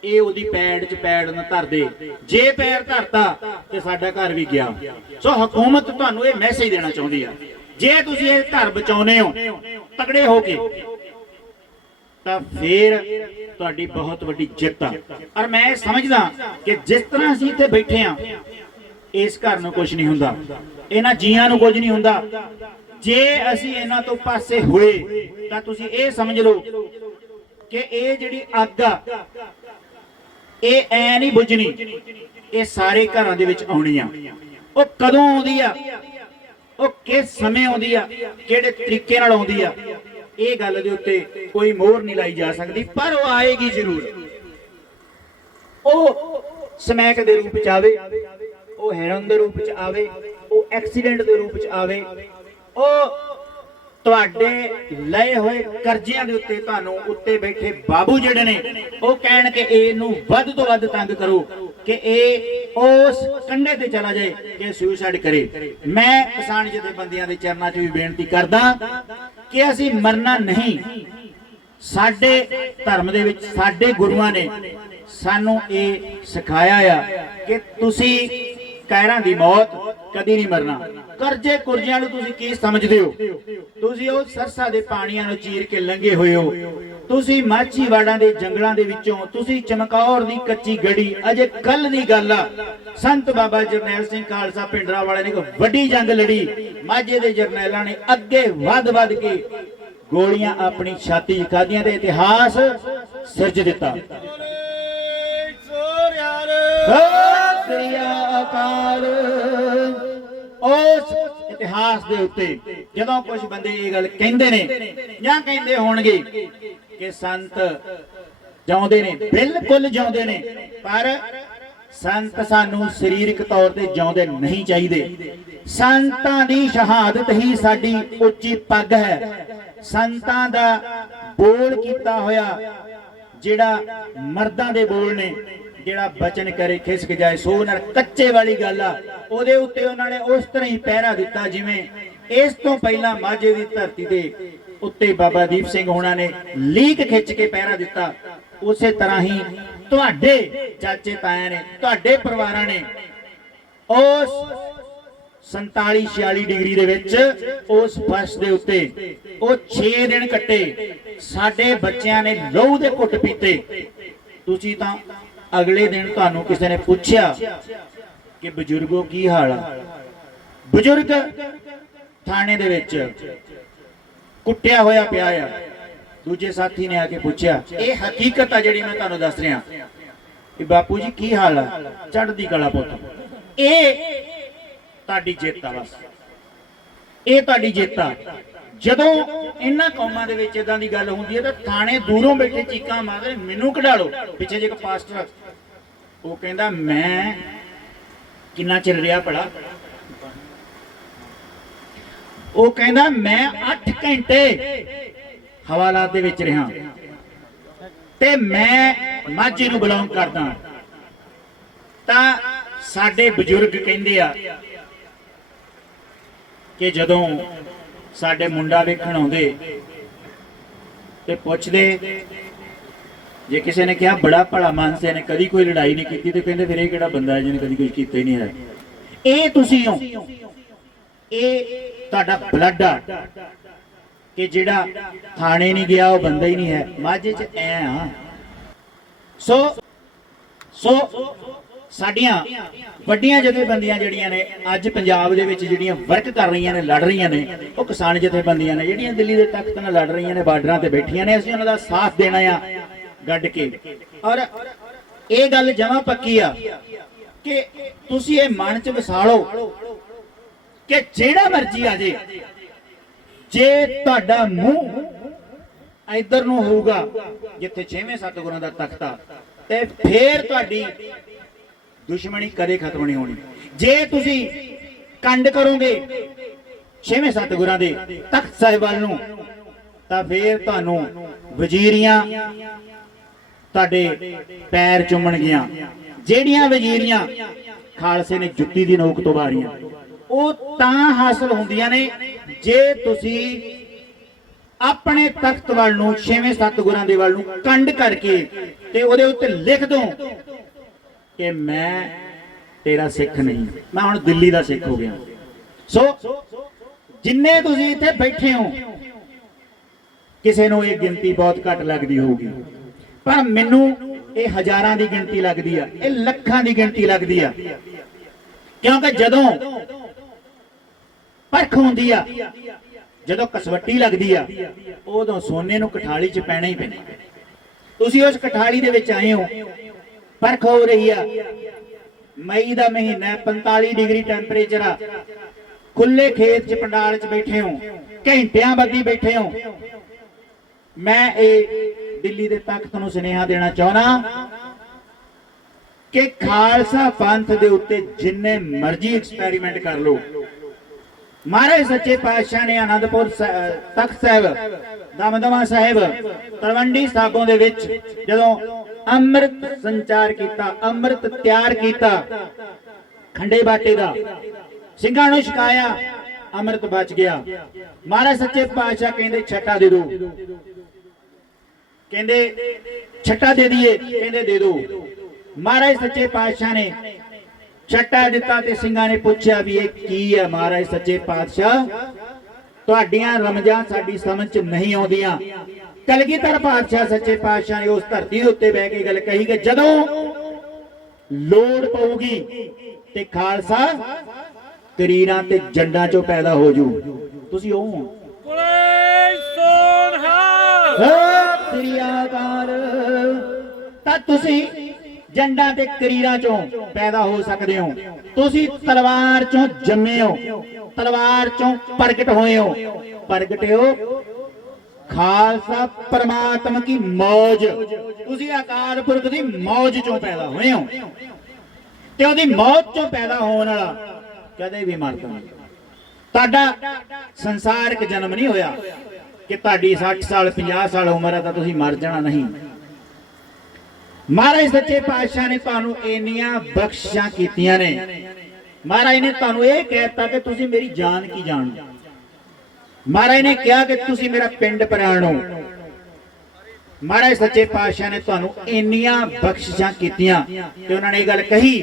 ਇਹ ਉਹਦੀ ਪੈੜ 'ਚ ਪੈੜ ਨਾ ਧਰਦੇ ਜੇ ਪੈਰ ਧਰਤਾ, ਤੇ ਸਾਡਾ ਘਰ ਵੀ ਗਿਆ। ਸੋ ਹਕੂਮਤ ਤੁਹਾਨੂੰ ਇਹ ਮੈਸੇਜ ਦੇਣਾ ਚਾਹੁੰਦੀ ਆ। ਜੇ ਤੁਸੀਂ ਇਹ ਘਰ ਬਚਾਉਨੇ ਹੋ, ਤਕੜੇ ਹੋ ਕੇ, ਤਾਂ ਫਿਰ ਤੁਹਾਡੀ ਬਹੁਤ ਵੱਡੀ ਜਿੱਤ ਆ। ਔਰ ਮੈਂ ਸਮਝਦਾ ਕਿ ਜਿਸ ਤਰ੍ਹਾਂ ਅਸੀਂ ਇੱਥੇ ਬੈਠੇ ਆ, ਇਸ ਘਰ ਨੂੰ ਕੁਝ ਨਹੀਂ ਹੁੰਦਾ। ਇਹਨਾਂ ਜੀਆਂ ਨੂੰ ਕੁਝ ਨਹੀਂ ਹੁੰਦਾ। ਜੇ ਅਸੀਂ ਇਹਨਾਂ ਤੋਂ ਪਾਸੇ ਹੋਏ, ਤਾਂ ਤੁਸੀਂ ਇਹ ਸਮਝ ਲਓ ਕਿ ਇਹ ਜਿਹੜੀ ਅੱਗ ਆ ਇਹ ਐ ਨਹੀਂ ਬੁਝਣੀ, ਇਹ ਸਾਰੇ ਘਰਾਂ ਦੇ ਵਿੱਚ ਆਉਣੀ ਆ ਉਹ ਕਦੋਂ ਆਉਂਦੀ ਆ? ਉਹ ਕਿਸ ਸਮੇਂ ਆਉਂਦੀ ਆ? ਕਿਹੜੇ ਤਰੀਕੇ ਨਾਲ ਆਉਂਦੀ ਆ? ਇਹ ਗੱਲ ਦੇ ਉੱਤੇ ਕੋਈ ਮੋਹਰ ਨਹੀਂ ਲਾਈ ਜਾ ਸਕਦੀ, ਪਰ ਉਹ ਆਏਗੀ ਜ਼ਰੂਰ। ਉਹ ਸਮੈਕ ਦੇ ਰੂਪ ਚ ਆਵੇ, ਉਹ ਹੈਰਨ ਦੇ ਰੂਪ ਚ ਆਵੇ, ਉਹ ਐਕਸੀਡੈਂਟ ਦੇ ਰੂਪ ਚ ਆਵੇ, ਉਹ ਤੁਹਾਡੇ ਲਏ ਹੋਏ ਕਰਜ਼ਿਆਂ ਦੇ ਉੱਤੇ ਤੁਹਾਨੂੰ ਉੱਤੇ ਬੈਠੇ ਬਾਬੂ ਜਿਹੜੇ ਨੇ, ਉਹ ਕਹਿਣ ਕਿ ਇਹਨੂੰ ਵੱਧ ਤੋਂ ਵੱਧ ਤੰਗ ਕਰੋ ਕਿ ਇਹ ਉਸ ਕੰਢੇ ਤੇ ਚਲਾ ਜਾਏ ਕਿ ਸੁਸਾਈਡ ਕਰੇ। ਮੈਂ ਕਿਸਾਨ ਜਥੇਬੰਦੀਆਂ ਦੇ ਚਰਨਾਂ 'ਚ ਵੀ ਬੇਨਤੀ ਕਰਦਾ ਕਿ ਅਸੀਂ ਮਰਨਾ ਨਹੀਂ। ਸਾਡੇ ਧਰਮ ਦੇ ਵਿੱਚ ਸਾਡੇ ਗੁਰੂਆਂ ਨੇ ਸਾਨੂੰ ਇਹ ਸਿਖਾਇਆ ਆ ਕਿ ਤੁਸੀਂ ਕਾਇਰਾਂ ਦੀ ਮੌਤ ਕਦੀ ਨਹੀਂ ਮਰਨਾ। ਕਰਜ਼ੇ ਕੁਰਜ਼ਿਆਂ ਨੂੰ ਤੁਸੀਂ ਕੀ ਸਮਝਦੇ ਹੋ? ਤੁਸੀਂ ਉਹ ਸਰਸਾ ਦੇ ਪਾਣੀਆਂ ਨੂੰ ਚੀਰ ਕੇ ਲੰਘੇ ਹੋਏ ਹੋ। ਤੁਸੀਂ ਮਾਛੀਵਾੜਾਂ ਦੇ ਜੰਗਲਾਂ ਦੇ ਵਿੱਚੋਂ ਤੁਸੀਂ ਚਮਕੌਰ ਦੀ ਕੱਚੀ ਗੜੀ ਅਜੇ ਕੱਲ ਦੀ ਗੱਲ ਆ। ਸੰਤ ਬਾਬਾ ਜਰਨੈਲ ਸਿੰਘ ਖਾਲਸਾ ਪਿੰਡਰਾ ਵਾਲੇ ਨੇ ਇੱਕ ਵੱਡੀ ਜੰਗ ਲੜੀ। ਮਾਝੇ ਦੇ ਜਰਨੈਲਾਂ ਨੇ ਅੱਗੇ ਵੱਧ ਵੱਧ ਕੇ ਗੋਲੀਆਂ ਆਪਣੀ ਛਾਤੀ ਖਾਧੀਆਂ ਤੇ ਇਤਿਹਾਸ ਸਿਰਜ ਦਿੱਤਾ। ਸਤਿ ਸ੍ਰੀ ਅਕਾਲ। ਉਸ ਇਤਿਹਾਸ ਦੇ ਉੱਤੇ ਜਦੋਂ ਕੁਝ ਬੰਦੇ ਇਹ ਗੱਲ ਕਹਿੰਦੇ ਨੇ ਜਾਂ ਕਹਿੰਦੇ ਹੋਣਗੇ ਕਿ ਸੰਤ ਜਾਉਂਦੇ ਨੇ, ਬਿਲਕੁਲ ਜਾਉਂਦੇ ਨੇ, ਪਰ ਸੰਤ ਸਾਨੂੰ ਸਰੀਰਕ ਤੌਰ ਤੇ ਜਿਉਂਦੇ ਨਹੀਂ ਚਾਹੀਦੇ। ਸੰਤਾਂ ਦੀ ਸ਼ਹਾਦਤ ਹੀ ਸਾਡੀ ਉੱਚੀ ਪੱਗ ਹੈ। ਸੰਤਾਂ ਦਾ ਬੋਲ ਕੀਤਾ ਹੋਇਆ ਜਿਹੜਾ ਮਰਦਾਂ ਦੇ ਬੋਲ ਨੇ ਜਿਹੜਾ ਬਚਨ ਕਰੇ, ਖਿਸਕ ਜਾਏ ਸੋ ਨਾਲ ਕੱਚੇ ਵਾਲੀ ਗੱਲ ਆ। ਉਹਦੇ ਉੱਤੇ ਉਹਨਾਂ ਨੇ ਉਸ ਤਰ੍ਹਾਂ ਹੀ ਪਹਿਰਾ ਦਿੱਤਾ ਜਿਵੇਂ ਇਸ ਤੋਂ ਪਹਿਲਾਂ ਮਾਝੇ ਦੀ ਧਰਤੀ ਦੇ ਉੱਤੇ ਬਾਬਾ ਦੀਪ ਸਿੰਘ ਹੋਣਾ ਨੇ ਲੀਕ ਖਿੱਚ ਕੇ ਪਹਿਰਾ ਦਿੱਤਾ। ਉਸੇ ਤਰ੍ਹਾਂ ਹੀ ਤੁਹਾਡੇ ਚਾਚੇ ਤਾਇਆਂ ਨੇ, ਤੁਹਾਡੇ ਪਰਿਵਾਰਾਂ ਨੇ ਉਸ 47 46 ਡਿਗਰੀ ਦੇ ਵਿੱਚ ਉਸ ਫਰਸ਼ ਦੇ ਉੱਤੇ ਉਹ 6 ਦਿਨ ਕੱਟੇ। ਸਾਡੇ ਬੱਚਿਆਂ ਨੇ ਲਹੂ ਦੇ ਘੁੱਟ ਪੀਤੇ। ਤੁਸੀਂ ਤਾਂ ਅਗਲੇ ਦਿਨ ਤੁਹਾਨੂੰ ਕਿਸੇ ਨੇ ਪੁੱਛਿਆ ਕਿ ਬਜ਼ੁਰਗੋ ਕੀ ਹਾਲ ਆ? ਬਜ਼ੁਰਗ ਥਾਣੇ ਦੇ ਵਿੱਚ ਕੁੱਟਿਆ ਹੋਇਆ ਪਿਆ ਆ। ਦੂਜੇ ਸਾਥੀ ਨੇ ਆ ਕੇ ਪੁੱਛਿਆ, ਇਹ ਹਕੀਕਤ ਆ ਜਿਹੜੀ ਮੈਂ ਤੁਹਾਨੂੰ ਦੱਸ ਰਿਹਾ। ਕਿ ਬਾਪੂ ਜੀ ਕੀ ਹਾਲ ਆ? ਚੜ੍ਹਦੀ ਕਲਾ ਪੁੱਤ। ਇਹ ਤੁਹਾਡੀ ਜਿੱਤ ਆ ਬਸ। ਇਹ ਤੁਹਾਡੀ ਜਿੱਤ ਆ। ਜਦੋਂ ਇਹਨਾਂ ਕੌਮਾਂ ਦੇ ਵਿੱਚ ਇਦਾਂ ਦੀ ਗੱਲ ਹੁੰਦੀ ਹੈ ਤਾਂ ਥਾਣੇ ਦੂਰੋਂ ਬੈਠੇ ਚੀਕਾਂ ਮਾਰਦੇ ਨੇ, ਮੈਨੂੰ ਕਢਾ ਲਓ। ਪਿੱਛੇ ਜੇ ਇੱਕ ਪਾਸਟਰ ਉਹ ਕਹਿੰਦਾ ਮੈਂ ਕਿੰਨਾ ਚਿਰ ਰਿਹਾ ਭਲਾ? ਉਹ ਕਹਿੰਦਾ ਮੈਂ 8 ਘੰਟੇ ਹਵਾਲਾਤ ਦੇ ਵਿੱਚ ਰਿਹਾ ਤੇ ਮੈਂ ਮਾਝੇ ਨੂੰ ਬਿਲੋਂਗ ਕਰਦਾ। ਤਾਂ ਸਾਡੇ ਬਜ਼ੁਰਗ ਕਹਿੰਦੇ ਆ ਕਿ ਜਦੋਂ ਸਾਡੇ ਮੁੰਡਾ ਵੇਖਣ ਆਉਂਦੇ ਤੇ ਪੁੱਛਦੇ, ਜੇ ਕਿਸੇ ਨੇ ਕਿਹਾ ਬੜਾ ਭਲਾ ਮਾਨਸੇ ਨੇ, ਕਦੀ ਕੋਈ ਲੜਾਈ ਨਹੀਂ ਕੀਤੀ ਤੇ ਕਹਿੰਦੇ ਫਿਰ ਇਹ ਕਿਹੜਾ ਬੰਦਾ ਹੈ ਜਿਹਨੇ ਕਦੀ ਕੁਝ ਕੀਤਾ ਹੀ ਨਹੀਂ ਹੈ। ਇਹ ਤੁਸੀਂ ਹੋ। ਇਹ ਤੁਹਾਡਾ ਬਲੱਡ ਆ ਕਿ ਜਿਹੜਾ ਥਾਣੇ ਨਹੀਂ ਗਿਆ, ਉਹ ਬੰਦਾ ਹੀ ਨਹੀਂ ਹੈ। ਮਾਝੇ ਚ ਐ ਆ। ਸੋ ਸੋ ਸਾਡੀਆਂ ਵੱਡੀਆਂ ਜਥੇਬੰਦੀਆਂ ਜਿਹੜੀਆਂ ਨੇ, ਅੱਜ ਪੰਜਾਬ ਦੇ ਵਿੱਚ ਜਿਹੜੀਆਂ ਵਰਕ ਕਰ ਰਹੀਆਂ ਨੇ, ਲੜ ਰਹੀਆਂ ਨੇ, ਉਹ ਕਿਸਾਨ ਜਥੇਬੰਦੀਆਂ ਨੇ, ਜਿਹੜੀਆਂ ਦਿੱਲੀ ਦੇ ਤਖਤ ਨਾਲ ਲੜ ਰਹੀਆਂ ਨੇ, ਬਾਰਡਰਾਂ ਤੇ ਬੈਠੀਆਂ ਨੇ, ਅਸੀਂ ਉਹਨਾਂ ਦਾ ਸਾਥ ਦੇਣਾ ਆ ਗੱਡ ਕੇ। ਔਰ ਇਹ ਗੱਲ ਜਮਾ ਪੱਕੀ ਆ ਕਿ ਤੁਸੀਂ ਇਹ ਮਨ ਚ ਵਸਾਲੋ ਕਿ ਜਿਹੜਾ ਮਰਜ਼ੀ ਆ ਜੇ ਜੇ ਤੁਹਾਡਾ ਮੂੰਹ ਇਧਰ ਨੂੰ ਹੋਊਗਾ, ਜਿੱਥੇ ਛੇਵੇਂ ਸਤਿਗੁਰਾਂ ਦਾ ਤਖਤ ਆ, ਤੇ ਫੇਰ ਤੁਹਾਡੀ ਦੁਸ਼ਮਣੀ ਕਦੇ ਖਤਮ ਨਹੀਂ ਹੋਣੀ। ਜੇ ਤੁਸੀਂ ਕੰਡ ਕਰੋਗੇ ਛੇਵੇਂ ਸਤਿਗੁਰਾਂ ਦੇ ਤਖਤ ਸਾਹਿਬ ਵੱਲ ਨੂੰ, ਤਾਂ ਫੇਰ ਤੁਹਾਨੂੰ ਵਜ਼ੀਰੀਆਂ ਤੁਹਾਡੇ ਪੈਰ ਚੁੰਮਣਗੀਆਂ। ਜਿਹੜੀਆਂ ਵਜ਼ੀਰੀਆਂ ਖਾਲਸੇ ਨੇ ਜੁੱਤੀ ਦੀ ਨੋਕ ਤੋਂ ਬਾਰੀਆਂ ਉਹ ਤਾਂ ਹਾਸਲ ਹੁੰਦੀਆਂ ਨੇ ਜੇ ਤੁਸੀਂ ਆਪਣੇ ਤਖਤ ਵੱਲ ਨੂੰ, ਛੇਵੇਂ ਸਤਿਗੁਰਾਂ ਦੇ ਵੱਲ ਨੂੰ ਕੰਡ ਕਰਕੇ ਤੇ ਉਹਦੇ ਉੱਤੇ ਲਿਖ ਦੋ ਕਿ ਮੈਂ ਤੇਰਾ ਸਿੱਖ ਨਹੀਂ। ਮੈਂ ਹੁਣ ਦਿੱਲੀ ਦਾ ਸਿੱਖ ਹੋ ਗਿਆ। ਸੋ ਜਿੰਨੇ ਤੁਸੀਂ ਇੱਥੇ ਬੈਠੇ ਹੋ, ਕਿਸੇ ਨੂੰ ਇਹ ਗਿਣਤੀ ਬਹੁਤ ਘੱਟ ਲੱਗਦੀ ਹੋਊਗੀ। ਪਰ ਮੈਨੂੰ ਇਹ ਹਜ਼ਾਰਾਂ ਦੀ ਗਿਣਤੀ ਲੱਗਦੀ ਆ, ਇਹ ਲੱਖਾਂ ਦੀ ਗਿਣਤੀ ਲੱਗਦੀ ਆ। ਕਿਉਂਕਿ ਜਦੋਂ ਪਰਖ ਹੁੰਦੀ ਆ, ਜਦੋਂ ਕਸਵੱਟੀ ਲੱਗਦੀ ਆ, ਉਦੋਂ ਸੋਨੇ ਨੂੰ ਕਠਾਲੀ 'ਚ ਪੈਣਾ ਹੀ ਪੈਣਾ। ਤੁਸੀਂ ਉਸ ਕਠਾਲੀ ਦੇ ਵਿੱਚ ਆਏ ਹੋ ਪਰਖ ਹੋ ਰਹੀ ਆ। ਮਈ ਦਾ ਮਹੀਨਾ ਹੈ, 45 ਡਿਗਰੀ ਟੈਂਪਰੇਚਰ ਆ। ਖੁੱਲੇ ਖੇਤ 'ਚ ਪੰਡਾਲ 'ਚ ਬੈਠੇ ਹੋ। ਘੰਟਿਆਂ ਬੱਧੀ ਬੈਠੇ ਹੋ। ਮੈਂ ਇਹ ਦਿੱਲੀ ਦੇ ਤਖਤ ਨੂੰ ਸੁਨੇਹਾ ਦੇਣਾ ਚਾਹਣਾ ਕਿ ਖਾਲਸਾ ਪੰਥ ਦੇ ਉੱਤੇ ਜਿੰਨੇ ਮਰਜ਼ੀ ਐਕਸਪੈਰੀਮੈਂਟ ਕਰ ਲਓ। ਮਹਾਰਾਜ ਸੱਚੇ ਪਾਤਸ਼ਾਹ ਨੇ ਆਨੰਦਪੁਰ ਸ- ਤਖਤ ਸਾਹਿਬ ਦਮਦਮਾ ਸਾਹਿਬ ਤਲਵੰਡੀ ਸਾਬੋਂ ਦੇ ਵਿੱਚ ਜਦੋਂ ਅੰਮ੍ਰਿਤ ਸੰਚਾਰ ਕੀਤਾ, ਅੰਮ੍ਰਿਤ ਤਿਆਰ ਕੀਤਾ। ਖੰਡੇ ਬਾਟੇ ਦਾ। ਸਿੰਘਾਂ ਨੂੰ ਛਕਾਇਆ, ਅੰਮ੍ਰਿਤ ਬਚ ਗਿਆ। ਮਹਾਰਾਜ ਸੱਚੇ ਪਾਤਸ਼ਾਹ ਕਹਿੰਦੇ, ਛੱਟਾ ਦੇ ਦਿਓ ਕਹਿੰਦੇ, ਛੱਟਾ ਦੇ ਦਈਏ, ਕਹਿੰਦੇ ਦੇ ਦਿਓ ਮਹਾਰਾਜ ਸੱਚੇ ਪਾਤਸ਼ਾਹ ਨੇ ਛੱਟਾ ਦਿੱਤਾ ਤੇ ਸਿੰਘਾਂ ਨੇ ਪੁੱਛਿਆ ਵੀ ਇਹ ਕੀ ਹੈ ਮਹਾਰਾਜ ਸੱਚੇ ਪਾਤਸ਼ਾਹ? ਤੁਹਾਡੀਆਂ ਰਮਜਾਂ ਸਾਡੀ ਸਮਝ ਚ ਨਹੀਂ ਆਉਂਦੀਆਂ। ਕਲਗੀਧਰ ਪਾਤਸ਼ਾਹ ਸੱਚੇ ਪਾਤਸ਼ਾਹ ਨੇ ਉਸ ਧਰਤੀ ਦੇ ਉੱਤੇ ਬਹਿ ਕੇ ਗੱਲ ਕਹੀ ਕਿ ਜਦੋਂ ਲੋੜ ਪਊਗੀ ਤੇ ਖਾਲਸਾ ਕਰੀਰਾਂ ਤੇ ਜੰਡਾਂ ਚੋਂ ਪੈਦਾ ਹੋ ਜੂ। ਤੁਸੀਂ ਉਹ ਹੋ? ਸੋਨਹਾ ਤਾਂ ਤੁਸੀਂ ਜੰਡਾਂ ਤੇ ਕਰੀਰਾਂ ਚੋਂ ਪੈਦਾ ਹੋ ਸਕਦੇ ਹੋ। ਤੁਸੀਂ ਤਲਵਾਰ ਚੋਂ ਜੰਮੇ ਹੋ। ਤਲਵਾਰ ਚੋਂ ਪ੍ਰਗਟ ਹੋਏ ਹੋ। ਪ੍ਰਗਟੇ ਹੋ ਖਾਲਸਾ ਪਰਮਾਤਮਾ ਕੀ ਮੌਜ। ਤੁਸੀਂ ਅਕਾਲ ਪੁਰਖ ਦੀ ਮੌਜ ਚੋਂ ਪੈਦਾ ਹੋਏ ਹੋ। ਤੇ ਉਹਦੀ ਮੌਜ ਚੋਂ ਪੈਦਾ ਹੋਣ ਵਾਲਾ ਕਦੇ ਵੀ ਮਰਦਾ ਨਹੀਂ। ਤੁਹਾਡਾ ਸੰਸਾਰਿਕ ਜਨਮ ਨਹੀਂ ਹੋਇਆ ਕਿ ਤੁਹਾਡੀ 60 ਸਾਲ 50 ਸਾਲ ਉਮਰ ਹੈ ਤਾਂ ਤੁਸੀਂ ਮਰ ਜਾਣਾ ਨਹੀਂ। ਮਹਾਰਾਜ ਸੱਚੇ ਪਾਤਸ਼ਾਹ ਨੇ ਤੁਹਾਨੂੰ ਇੰਨੀਆਂ ਬਖਸ਼ਾਂ ਕੀਤੀਆਂ ਨੇ। ਮਹਾਰਾਜ ਨੇ ਤੁਹਾਨੂੰ ਇਹ ਕਹਿਤਾ ਕਿ ਤੁਸੀਂ ਮੇਰੀ ਜਾਨ ਕੀ ਜਾਣਦੇ? ਮਹਾਰਾਜ ਨੇ ਕਿਹਾ ਕਿ ਤੁਸੀਂ ਮੇਰਾ ਪਿੰਡ ਪ੍ਰਾਣੋ ਮਹਾਰਾਜ ਸੱਚੇ ਪਾਤਸ਼ਾਹ ਨੇ ਤੁਹਾਨੂੰ ਇੰਨੀਆਂ ਬਖਸ਼ਿਸ਼ਾਂ ਕੀਤੀਆਂ ਤੇ ਉਹਨਾਂ ਨੇ ਇਹ ਗੱਲ ਕਹੀ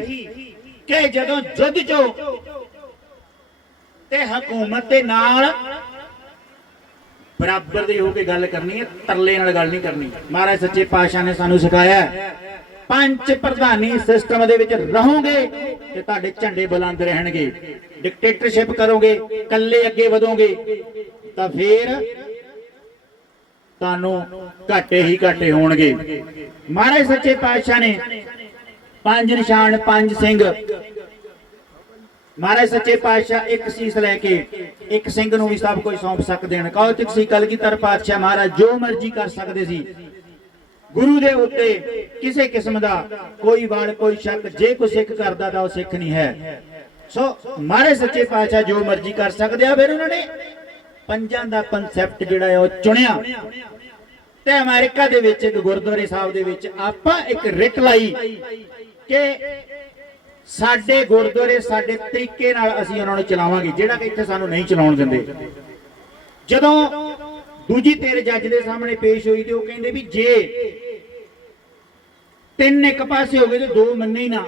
ਕਿ ਜਦੋਂ ਜੁੱਧ ਚੋਂ ਤੇ ਹਕੂਮਤ ਦੇ ਨਾਲ ਬਰਾਬਰ ਦੇ ਹੋ ਕੇ ਗੱਲ ਕਰਨੀ ਹੈ, ਤਰਲੇ ਨਾਲ ਗੱਲ ਨਹੀਂ ਕਰਨੀ। ਮਹਾਰਾਜ ਸੱਚੇ ਪਾਤਸ਼ਾਹ ਨੇ ਸਾਨੂੰ ਸਿਖਾਇਆ ਹੈ। ਪੰਜ ਪ੍ਰਧਾਨੀ ਸਿਸਟਮ ਦੇ ਵਿੱਚ ਰਹੋਗੇ ਤੇ ਤੁਹਾਡੇ ਝੰਡੇ ਬੁਲੰਦ ਰਹਿਣਗੇ। ਡਿਕਟੇਟਰਸ਼ਿਪ ਕਰੋਗੇ ਕੱਲੇ ਅੱਗੇ ਵਧੋਗੇ। ਤਾਂ ਫੇਰ ਤੁਹਾਨੂੰ ਘਾਟੇ ਹੀ ਘਾਟੇ ਹੋਣਗੇ। ਮਹਾਰਾਜ ਸੱਚੇ ਪਾਤਸ਼ਾਹ ਨੇ ਪੰਜ ਨਿਸ਼ਾਨ, ਪੰਜ ਸਿੰਘ। ਮਹਾਰਾਜ ਸੱਚੇ ਪਾਤਸ਼ਾਹ ਇੱਕ ਸੀਸ ਲੈ ਕੇ ਇੱਕ ਸਿੰਘ ਨੂੰ ਵੀ ਸਭ ਕੁਝ ਸੌਂਪ ਸਕਦੇ ਹਨ। ਕੌਤਿਕ ਸੀ ਕਲਗੀਧਰ ਪਾਤਸ਼ਾਹ ਮਹਾਰਾਜ, ਜੋ ਮਰਜ਼ੀ ਕਰ ਸਕਦੇ ਸੀ। ਗੁਰੂ ਦੇ ਉੱਤੇ ਕਿਸੇ ਕਿਸਮ ਦਾ ਕੋਈ ਵਾਲ, ਕੋਈ ਸ਼ੱਕ, ਜੇ ਕੋਈ ਸਿੱਖ ਕਰਦਾ ਤਾਂ ਉਹ ਸਿੱਖ ਨਹੀਂ ਹੈ। ਸੋ ਮਹਾਰਾਜ ਸੱਚੇ ਪਾਤਸ਼ਾਹ ਜੋ ਮਰਜ਼ੀ ਕਰ ਸਕਦੇ ਆ, ਫਿਰ ਉਹਨਾਂ ਨੇ ਪੰਜਾਂ ਦਾ ਕਨਸੈਪਟ ਜਿਹੜਾ ਉਹ ਚੁਣਿਆ। ਤੇ ਅਮਰੀਕਾ ਦੇ ਵਿੱਚ, ਇੱਕ ਗੁਰਦੁਆਰੇ ਸਾਹਿਬ ਦੇ ਵਿੱਚ ਆਪਾਂ ਇੱਕ ਰਿਟ ਲਾਈ ਕਿ ਸਾਡੇ ਗੁਰਦੁਆਰੇ ਸਾਡੇ ਤਰੀਕੇ ਨਾਲ ਅਸੀਂ ਉਹਨਾਂ ਨੂੰ ਚਲਾਵਾਂਗੇ, ਜਿਹੜਾ ਕਿ ਇੱਥੇ ਸਾਨੂੰ ਨਹੀਂ ਚਲਾਉਣ ਦਿੰਦੇ। ਜਦੋਂ ਦੂਜੀ ਤੇਰ ਜੱਜ ਦੇ ਸਾਹਮਣੇ ਪੇਸ਼ ਹੋਈ ਤੇ ਉਹ ਕਹਿੰਦੇ ਵੀ ਜੇ ਤਿੰਨ ਇੱਕ ਪਾਸੇ ਹੋ ਗਏ ਤੇ ਦੋ ਮੰਨੇ ਹੀ ਨਾ।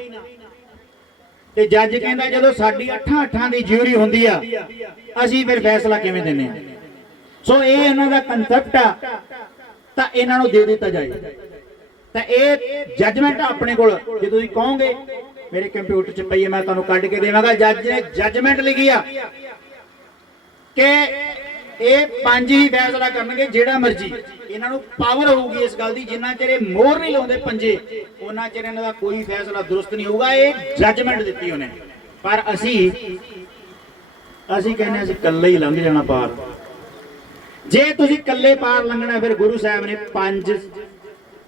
ਤੇ ਜੱਜ ਕਹਿੰਦਾ ਜਦੋਂ ਸਾਡੀ ਅੱਠਾਂ ਅੱਠਾਂ ਦੀ ਜਿਊਰੀ ਹੁੰਦੀ ਆ, ਅਸੀਂ ਫਿਰ ਫੈਸਲਾ ਕਿਵੇਂ ਦਿੰਨੇ ਆ ਸੋ ਇਹ ਇਹਨਾਂ ਦਾ ਕਨਸੈਪਟ ਆ, ਤਾਂ ਇਹਨਾਂ ਨੂੰ ਦੇ ਦਿੱਤਾ ਜਾਏ। ਤਾਂ ਇਹ ਜੱਜਮੈਂਟ ਆਪਣੇ ਕੋਲ। ਜੇ ਤੁਸੀਂ ਕਹੋਗੇ, ਮੇਰੇ ਕੰਪਿਊਟਰ 'ਚ ਪਈ ਹੈ ਮੈਂ ਤੁਹਾਨੂੰ ਕੱਢ ਕੇ ਦੇਵਾਂਗਾ। ਜੱਜ ਨੇ ਜੱਜਮੈਂਟ ਲਿਖੀ ਆ ਕਿ ਇਹ ਪੰਜ ਹੀ ਫੈਸਲਾ ਕਰਨਗੇ ਜਿਹੜਾ ਮਰਜ਼ੀ। ਇਹਨਾਂ ਨੂੰ ਪਾਵਰ ਹੋਊਗੀ ਇਸ ਗੱਲ ਦੀ, ਜਿੰਨਾ ਚਿਰ ਇਹ ਮੋਹਰ ਨਹੀਂ ਲਾਉਂਦੇ ਪੰਜੇ, ਉਹਨਾਂ ਚਿਰ ਇਹਨਾਂ ਦਾ ਕੋਈ ਫੈਸਲਾ ਦਰੁਸਤ ਨਹੀਂ ਹੋਊਗਾ, ਇਹ ਜੱਜਮੈਂਟ ਦਿੱਤੀ ਉਹਨੇ। ਪਰ ਅਸੀਂ ਅਸੀਂ ਕਹਿੰਦੇ ਅਸੀਂ ਇਕੱਲੇ ਹੀ ਲੰਘ ਜਾਣਾ ਪਾਰ। ਜੇ ਤੁਸੀਂ ਇਕੱਲੇ ਪਾਰ ਲੰਘਣਾ, ਫਿਰ ਗੁਰੂ ਸਾਹਿਬ ਨੇ ਪੰਜ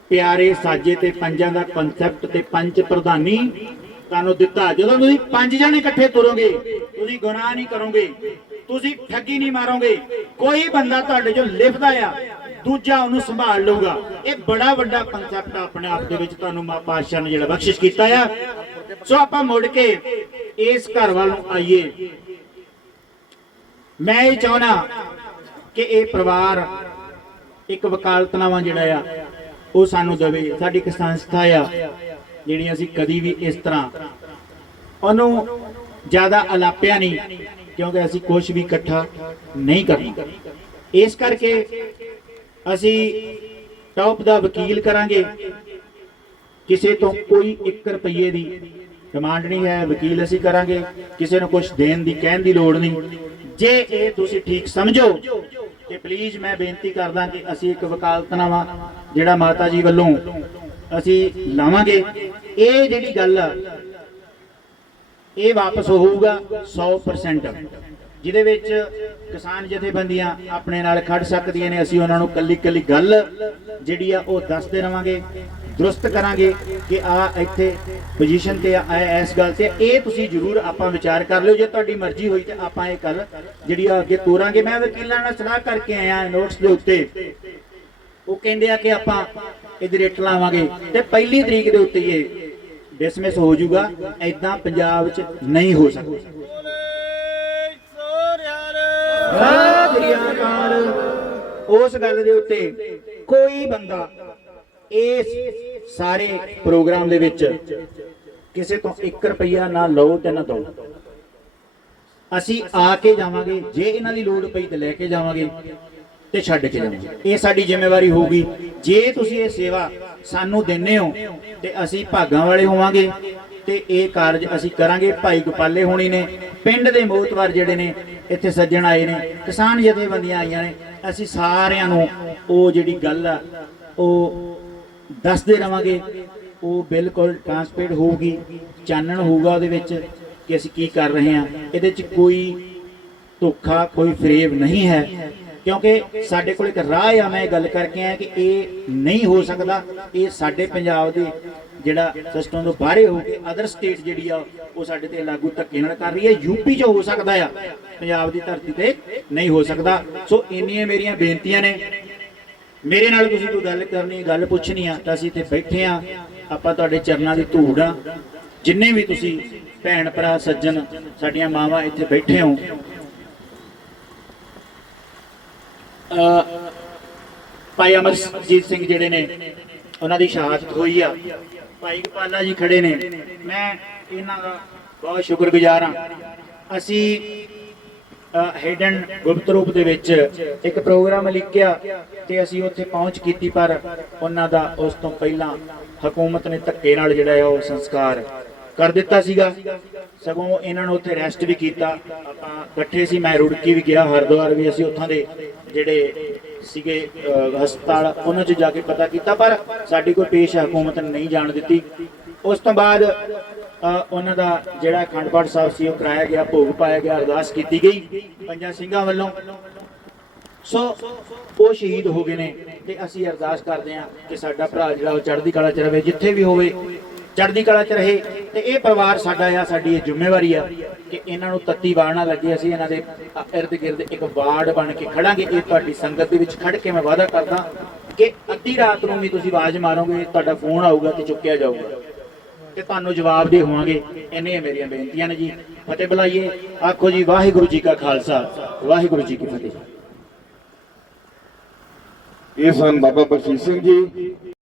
ਪਿਆਰੇ ਸਾਜੇ ਤੇ ਪੰਜਾਂ ਦਾ ਕਨਸੈਪਟ ਤੇ ਪੰਜ ਪ੍ਰਧਾਨੀ ਤੁਹਾਨੂੰ ਦਿੱਤਾ। ਜਦੋਂ ਤੁਸੀਂ ਪੰਜ ਜਣੇ ਇਕੱਠੇ ਤੁਰੋਗੇ, ਤੁਸੀਂ ਗੁਨਾਹ ਨਹੀਂ ਕਰੋਗੇ। ਤੁਸੀਂ ਠੱਗੀ ਨਹੀਂ ਮਾਰੋਗੇ। ਕੋਈ ਬੰਦਾ ਤੁਹਾਡੇ ਚੋਂ ਲਿਫਦਾ ਆ, ਦੂਜਾ ਉਹਨੂੰ ਸੰਭਾਲ ਲਊਗਾ। ਇਹ ਬੜਾ ਵੱਡਾ ਕਨਸੈਪਟ ਆਪਣੇ ਆਪ ਦੇ ਵਿੱਚ, ਤੁਹਾਨੂੰ ਮਾ ਪਾਤਸ਼ਾਹ ਨੇ ਜਿਹੜਾ ਬਖਸ਼ਿਸ਼ ਕੀਤਾ ਆ। ਸੋ ਆਪਾਂ ਮੁੜ ਕੇ ਇਸ ਘਰ ਵੱਲ ਨੂੰ ਆਈਏ। ਮੈਂ ਇਹ ਚਾਹਣਾ ਕਿ ਇਹ ਪਰਿਵਾਰ ਇੱਕ ਵਕਾਲਤਨਾਮਾ ਜਿਹੜਾ ਆ, ਉਹ ਸਾਨੂੰ ਦੇਵੇ। ਸਾਡੀ ਇੱਕ ਸੰਸਥਾ ਆ, ਜਿਹੜੀ ਅਸੀਂ ਕਦੀ ਵੀ ਇਸ ਤਰ੍ਹਾਂ ਉਹਨੂੰ ਜ਼ਿਆਦਾ ਅਲਾਪਿਆ ਨਹੀਂ ਕਿਉਂਕਿ ਅਸੀਂ ਕੁਝ ਵੀ ਇਕੱਠਾ ਨਹੀਂ ਕਰਨਾ। ਇਸ ਕਰਕੇ ਅਸੀਂ ਟੌਪ ਦਾ ਵਕੀਲ ਕਰਾਂਗੇ। ਕਿਸੇ ਤੋਂ ਕੋਈ 1 ਰੁਪਏ ਦੀ ਡਿਮਾਂਡ ਨਹੀਂ ਹੈ, ਵਕੀਲ ਅਸੀਂ ਕਰਾਂਗੇ। ਕਿਸੇ ਨੂੰ ਕੁਝ ਦੇਣ ਦੀ, ਕਹਿਣ ਦੀ ਲੋੜ ਨਹੀਂ। ਜੇ ਇਹ ਤੁਸੀਂ ਠੀਕ ਸਮਝੋ, ਤੇ ਪਲੀਜ਼ ਮੈਂ ਬੇਨਤੀ ਕਰਦਾ ਕਿ ਅਸੀਂ ਇੱਕ ਵਕਾਲਤਨਾਮਾ ਜਿਹੜਾ ਮਾਤਾ ਜੀ ਵੱਲੋਂ ਅਸੀਂ ਲਾਵਾਂਗੇ। ਇਹ ਜਿਹੜੀ ਗੱਲ ਆ ਇਹ ਵਾਪਸ ਹੋਊਗਾ 100% ਜਿਹਦੇ ਵਿੱਚ ਕਿਸਾਨ ਜਥੇਬੰਦੀਆਂ ਆਪਣੇ ਨਾਲ ਖੜ ਸਕਦੀਆਂ ਨੇ। ਅਸੀਂ ਉਹਨਾਂ ਨੂੰ ਕੱਲੀ ਕੱਲੀ ਗੱਲ ਜਿਹੜੀ ਆ ਉਹ ਦੱਸਦੇ ਰਵਾਂਗੇ, ਦਰੁਸਤ ਕਰਾਂਗੇ ਕਿ ਆ ਇੱਥੇ ਪੋਜੀਸ਼ਨ ਤੇ ਆ ਇਸ ਗੱਲ ਤੇ। ਇਹ ਤੁਸੀਂ ਜਰੂਰ ਆਪਾਂ ਵਿਚਾਰ ਕਰ ਲਿਓ। ਜੇ ਤੁਹਾਡੀ ਮਰਜ਼ੀ ਹੋਈ ਤੇ ਆਪਾਂ ਇਹ ਗੱਲ ਜਿਹੜੀ ਆ ਅੱਗੇ ਤੋਰਾਂਗੇ। ਮੈਂ ਵਕੀਲਾਂ ਨਾਲ ਸਲਾਹ ਕਰਕੇ ਆਇਆ ਨੋਟਸ ਦੇ ਉੱਤੇ। ਉਹ ਕਹਿੰਦੇ ਆ ਕਿ ਆਪਾਂ ਇਹਦੀ ਰੇਟ ਲਾਵਾਂਗੇ। ਤੇ ਪਹਿਲੀ ਤਰੀਕ ਦੇ ਉੱਤੇ ਇਹ ਡਿਸਮਿਸ ਹੋ ਜਾਊਗਾ ਐਦਾਂ ਪੰਜਾਬ 'ਚ ਨਹੀਂ ਹੋ ਸਕਦਾ। ਉਸ ਗੱਲ ਦੇ ਉੱਤੇ ਕੋਈ ਬੰਦਾ ਇਸ ਸਾਰੇ ਪ੍ਰੋਗਰਾਮ ਦੇ ਵਿੱਚ ਕਿਸੇ ਤੋਂ 1 ਰੁਪਈਆ ਨਾ ਲਓ ਤੇ ਨਾ ਦਿਓ। ਅਸੀਂ ਆ ਕੇ ਜਾਵਾਂਗੇ, ਜੇ ਇਹਨਾਂ ਦੀ ਲੋੜ ਪਈ ਤੇ ਲੈ ਕੇ ਜਾਵਾਂਗੇ ਤੇ ਛੱਡ ਕੇ ਜਾਵਾਂਗੇ। ਇਹ ਸਾਡੀ ਜ਼ਿੰਮੇਵਾਰੀ ਹੋਊਗੀ। ਜੇ ਤੁਸੀਂ ਇਹ ਸੇਵਾ ਸਾਨੂੰ ਦਿੰਨੇ ਹੋ ਤੇ ਅਸੀਂ ਭਾਗਾਂ ਵਾਲੇ ਹੋਵਾਂਗੇ ਤੇ ਇਹ ਕਾਰਜ ਅਸੀਂ ਕਰਾਂਗੇ ਭਾਈ ਗੋਪਾਲੇ ਹੋਣੀ ਨੇ, ਪਿੰਡ ਦੇ ਮੋਹਤਵਾਰ ਜਿਹੜੇ ਨੇ, ਇੱਥੇ ਸੱਜਣ ਆਏ ਨੇ, ਕਿਸਾਨ ਜਥੇਬੰਦੀਆਂ ਆਈਆਂ ਨੇ, ਅਸੀਂ ਸਾਰਿਆਂ ਨੂੰ ਉਹ ਜਿਹੜੀ ਗੱਲ ਆ, ਉਹ ਦੱਸਦੇ ਰਵਾਂਗੇ, ਉਹ ਬਿਲਕੁਲ ਟਰਾਂਸਪੇਰੈਂਟ ਹੋਊਗੀ, ਚਾਨਣ ਹੋਊਗਾ ਉਹਦੇ ਵਿੱਚ ਕਿ ਅਸੀਂ ਕੀ ਕਰ ਰਹੇ ਹਾਂ, ਇਹਦੇ 'ਚ ਕੋਈ ਧੋਖਾ, ਕੋਈ ਫਰੇਬ ਨਹੀਂ ਹੈ। ਕਿਉਂਕਿ ਸਾਡੇ ਕੋਲ ਇੱਕ ਰਾਹ ਆ, ਮੈਂ ਇਹ ਗੱਲ ਕਰਕੇ ਆਇਆ ਕਿ ਇਹ ਨਹੀਂ ਹੋ ਸਕਦਾ। ਇਹ ਸਾਡੇ ਪੰਜਾਬ ਦੇ ਜਿਹੜਾ ਸਿਸਟਮ ਤੋਂ ਬਾਹਰੇ ਹੋ ਕੇ ਅਦਰ ਸਟੇਟ ਜਿਹੜੀ ਆ, ਉਹ ਸਾਡੇ ਤੇ ਲਾਗੂ ਧੱਕੇ ਨਾਲ ਕਰ ਰਹੀ ਹੈ। ਯੂਪੀ 'ਚ ਹੋ ਸਕਦਾ ਆ। ਪੰਜਾਬ ਦੀ ਧਰਤੀ ਤੇ ਨਹੀਂ ਹੋ ਸਕਦਾ। ਸੋ ਇੰਨੀਆਂ ਮੇਰੀਆਂ ਬੇਨਤੀਆਂ ਨੇ। ਮੇਰੇ ਨਾਲ ਤੁਸੀਂ ਕੋਈ ਗੱਲ ਕਰਨੀ, ਗੱਲ ਪੁੱਛਣੀ ਆ ਤਾਂ ਅਸੀਂ ਇੱਥੇ ਬੈਠੇ ਆ। ਆਪਾਂ ਤੁਹਾਡੇ ਚਰਨਾਂ ਦੀ ਧੂੜ ਆ। ਜਿੰਨੇ ਵੀ ਤੁਸੀਂ ਭੈਣ ਭਰਾ, ਸੱਜਣ ਸਾਡੀਆਂ ਮਾਵਾਂ ਇੱਥੇ ਬੈਠੇ ਹੋ ਭਾਈ ਅਮਰਜੀਤ ਸਿੰਘ ਜਿਹੜੇ ਨੇ, ਉਹਨਾਂ ਦੀ ਸ਼ਹਾਦਤ ਹੋਈ ਆ। ਭਾਈ ਗੋਪਾਲਾ ਜੀ ਖੜੇ ਨੇ। ਮੈਂ ਇਹਨਾਂ ਦਾ ਬਹੁਤ ਸ਼ੁਕਰਗੁਜ਼ਾਰ ਹਾਂ। ਅਸੀਂ ਹੇਡਨ ਗੁਪਤ ਰੂਪ ਦੇ ਵਿੱਚ ਇੱਕ ਪ੍ਰੋਗਰਾਮ ਲਿਖਿਆ ਤੇ ਅਸੀਂ ਉੱਥੇ ਪਹੁੰਚ ਕੀਤੀ, ਪਰ ਉਹਨਾਂ ਦਾ ਉਸ ਤੋਂ ਪਹਿਲਾਂ ਹਕੂਮਤ ਨੇ ਧੱਕੇ ਨਾਲ ਜਿਹੜਾ ਹੈ ਉਹ ਸੰਸਕਾਰ ਕਰ ਦਿੱਤਾ ਸੀਗਾ। ਸਗੋਂ ਇਹਨਾਂ ਨੂੰ ਉੱਥੇ ਰੈਸਟ ਵੀ ਕੀਤਾ। ਆਪਾਂ ਇਕੱਠੇ ਸੀ, ਮੈਂ ਰੁੜਕੀ ਵੀ ਗਿਆ, ਹਰਿਦੁਆਰ ਵੀ ਅਸੀਂ ਉੱਥੋਂ ਦੇ ਜਿਹੜੇ ਸੀਗੇ ਹਸਪਤਾਲ, ਉਹਨਾਂ 'ਚ ਜਾ ਕੇ ਪਤਾ ਕੀਤਾ, ਪਰ ਸਾਡੀ ਕੋਈ ਪੇਸ਼ ਹਕੂਮਤ ਨੇ ਨਹੀਂ ਜਾਣ ਦਿੱਤੀ। ਉਸ ਤੋਂ ਬਾਅਦ ਉਹਨਾਂ ਦਾ ਜਿਹੜਾ ਅਖੰਡ ਪਾਠ ਸਾਹਿਬ ਸੀ, ਉਹ ਕਰਾਇਆ ਗਿਆ, ਭੋਗ ਪਾਇਆ ਗਿਆ, ਅਰਦਾਸ ਕੀਤੀ ਗਈ ਪੰਜਾਂ ਸਿੰਘਾਂ ਵੱਲੋਂ। ਸੋ, ਉਹ ਸ਼ਹੀਦ ਹੋ ਗਏ ਨੇ ਤੇ ਅਸੀਂ ਅਰਦਾਸ ਕਰਦੇ ਹਾਂ ਕਿ ਸਾਡਾ ਭਰਾ ਜਿਹੜਾ ਉਹ ਚੜ੍ਹਦੀ ਕਲਾ ਚ ਰਵੇ, ਜਿੱਥੇ ਵੀ ਹੋਵੇ ਚੜ੍ਹਦੀ ਕਲਾ ਚ ਰਹੇ। ਤੇ ਇਹ ਪਰਿਵਾਰ ਸਾਡਾ ਆ, ਸਾਡੀ ਇਹ ਜ਼ਿੰਮੇਵਾਰੀ ਆ ਕਿ ਇਹਨਾਂ ਨੂੰ ਤੱਤੀ ਬਾੜ ਨਾ ਲੱਗੇ। ਅਸੀਂ ਇਹਨਾਂ ਦੇ ਇਰਦ ਗਿਰਦ ਇੱਕ ਵਾਰਡ ਬਣ ਕੇ ਖੜਾਂਗੇ। ਇਹ ਤੁਹਾਡੀ ਸੰਗਤ ਦੇ ਵਿੱਚ ਖੜ ਕੇ ਮੈਂ ਵਾਅਦਾ ਕਰਦਾ ਕਿ ਅੱਧੀ ਰਾਤ ਨੂੰ ਵੀ ਤੁਸੀਂ ਆਵਾਜ਼ ਮਾਰੋਗੇ, ਤੁਹਾਡਾ ਫੋਨ ਆਊਗਾ ਤੇ ਚੁੱਕਿਆ ਜਾਊਗਾ। ਤੇ ਤੁਹਾਨੂੰ ਜਵਾਬ ਦੇ ਹੋਵਾਂਗੇ। ਇੰਨੀਆਂ ਮੇਰੀਆਂ ਬੇਨਤੀਆਂ ਨੇ ਜੀ। ਫਤਿਹ ਬੁਲਾਈਏ। ਆਖੋ ਜੀ, ਵਾਹਿਗੁਰੂ ਜੀ ਕਾ ਖਾਲਸਾ। ਵਾਹਿਗੁਰੂ ਜੀ ਕੀ ਫਤਿਹ। ਇਹ ਸਨ ਬਾਬਾ ਬਖਸ਼ੀਸ਼ ਸਿੰਘ ਜੀ।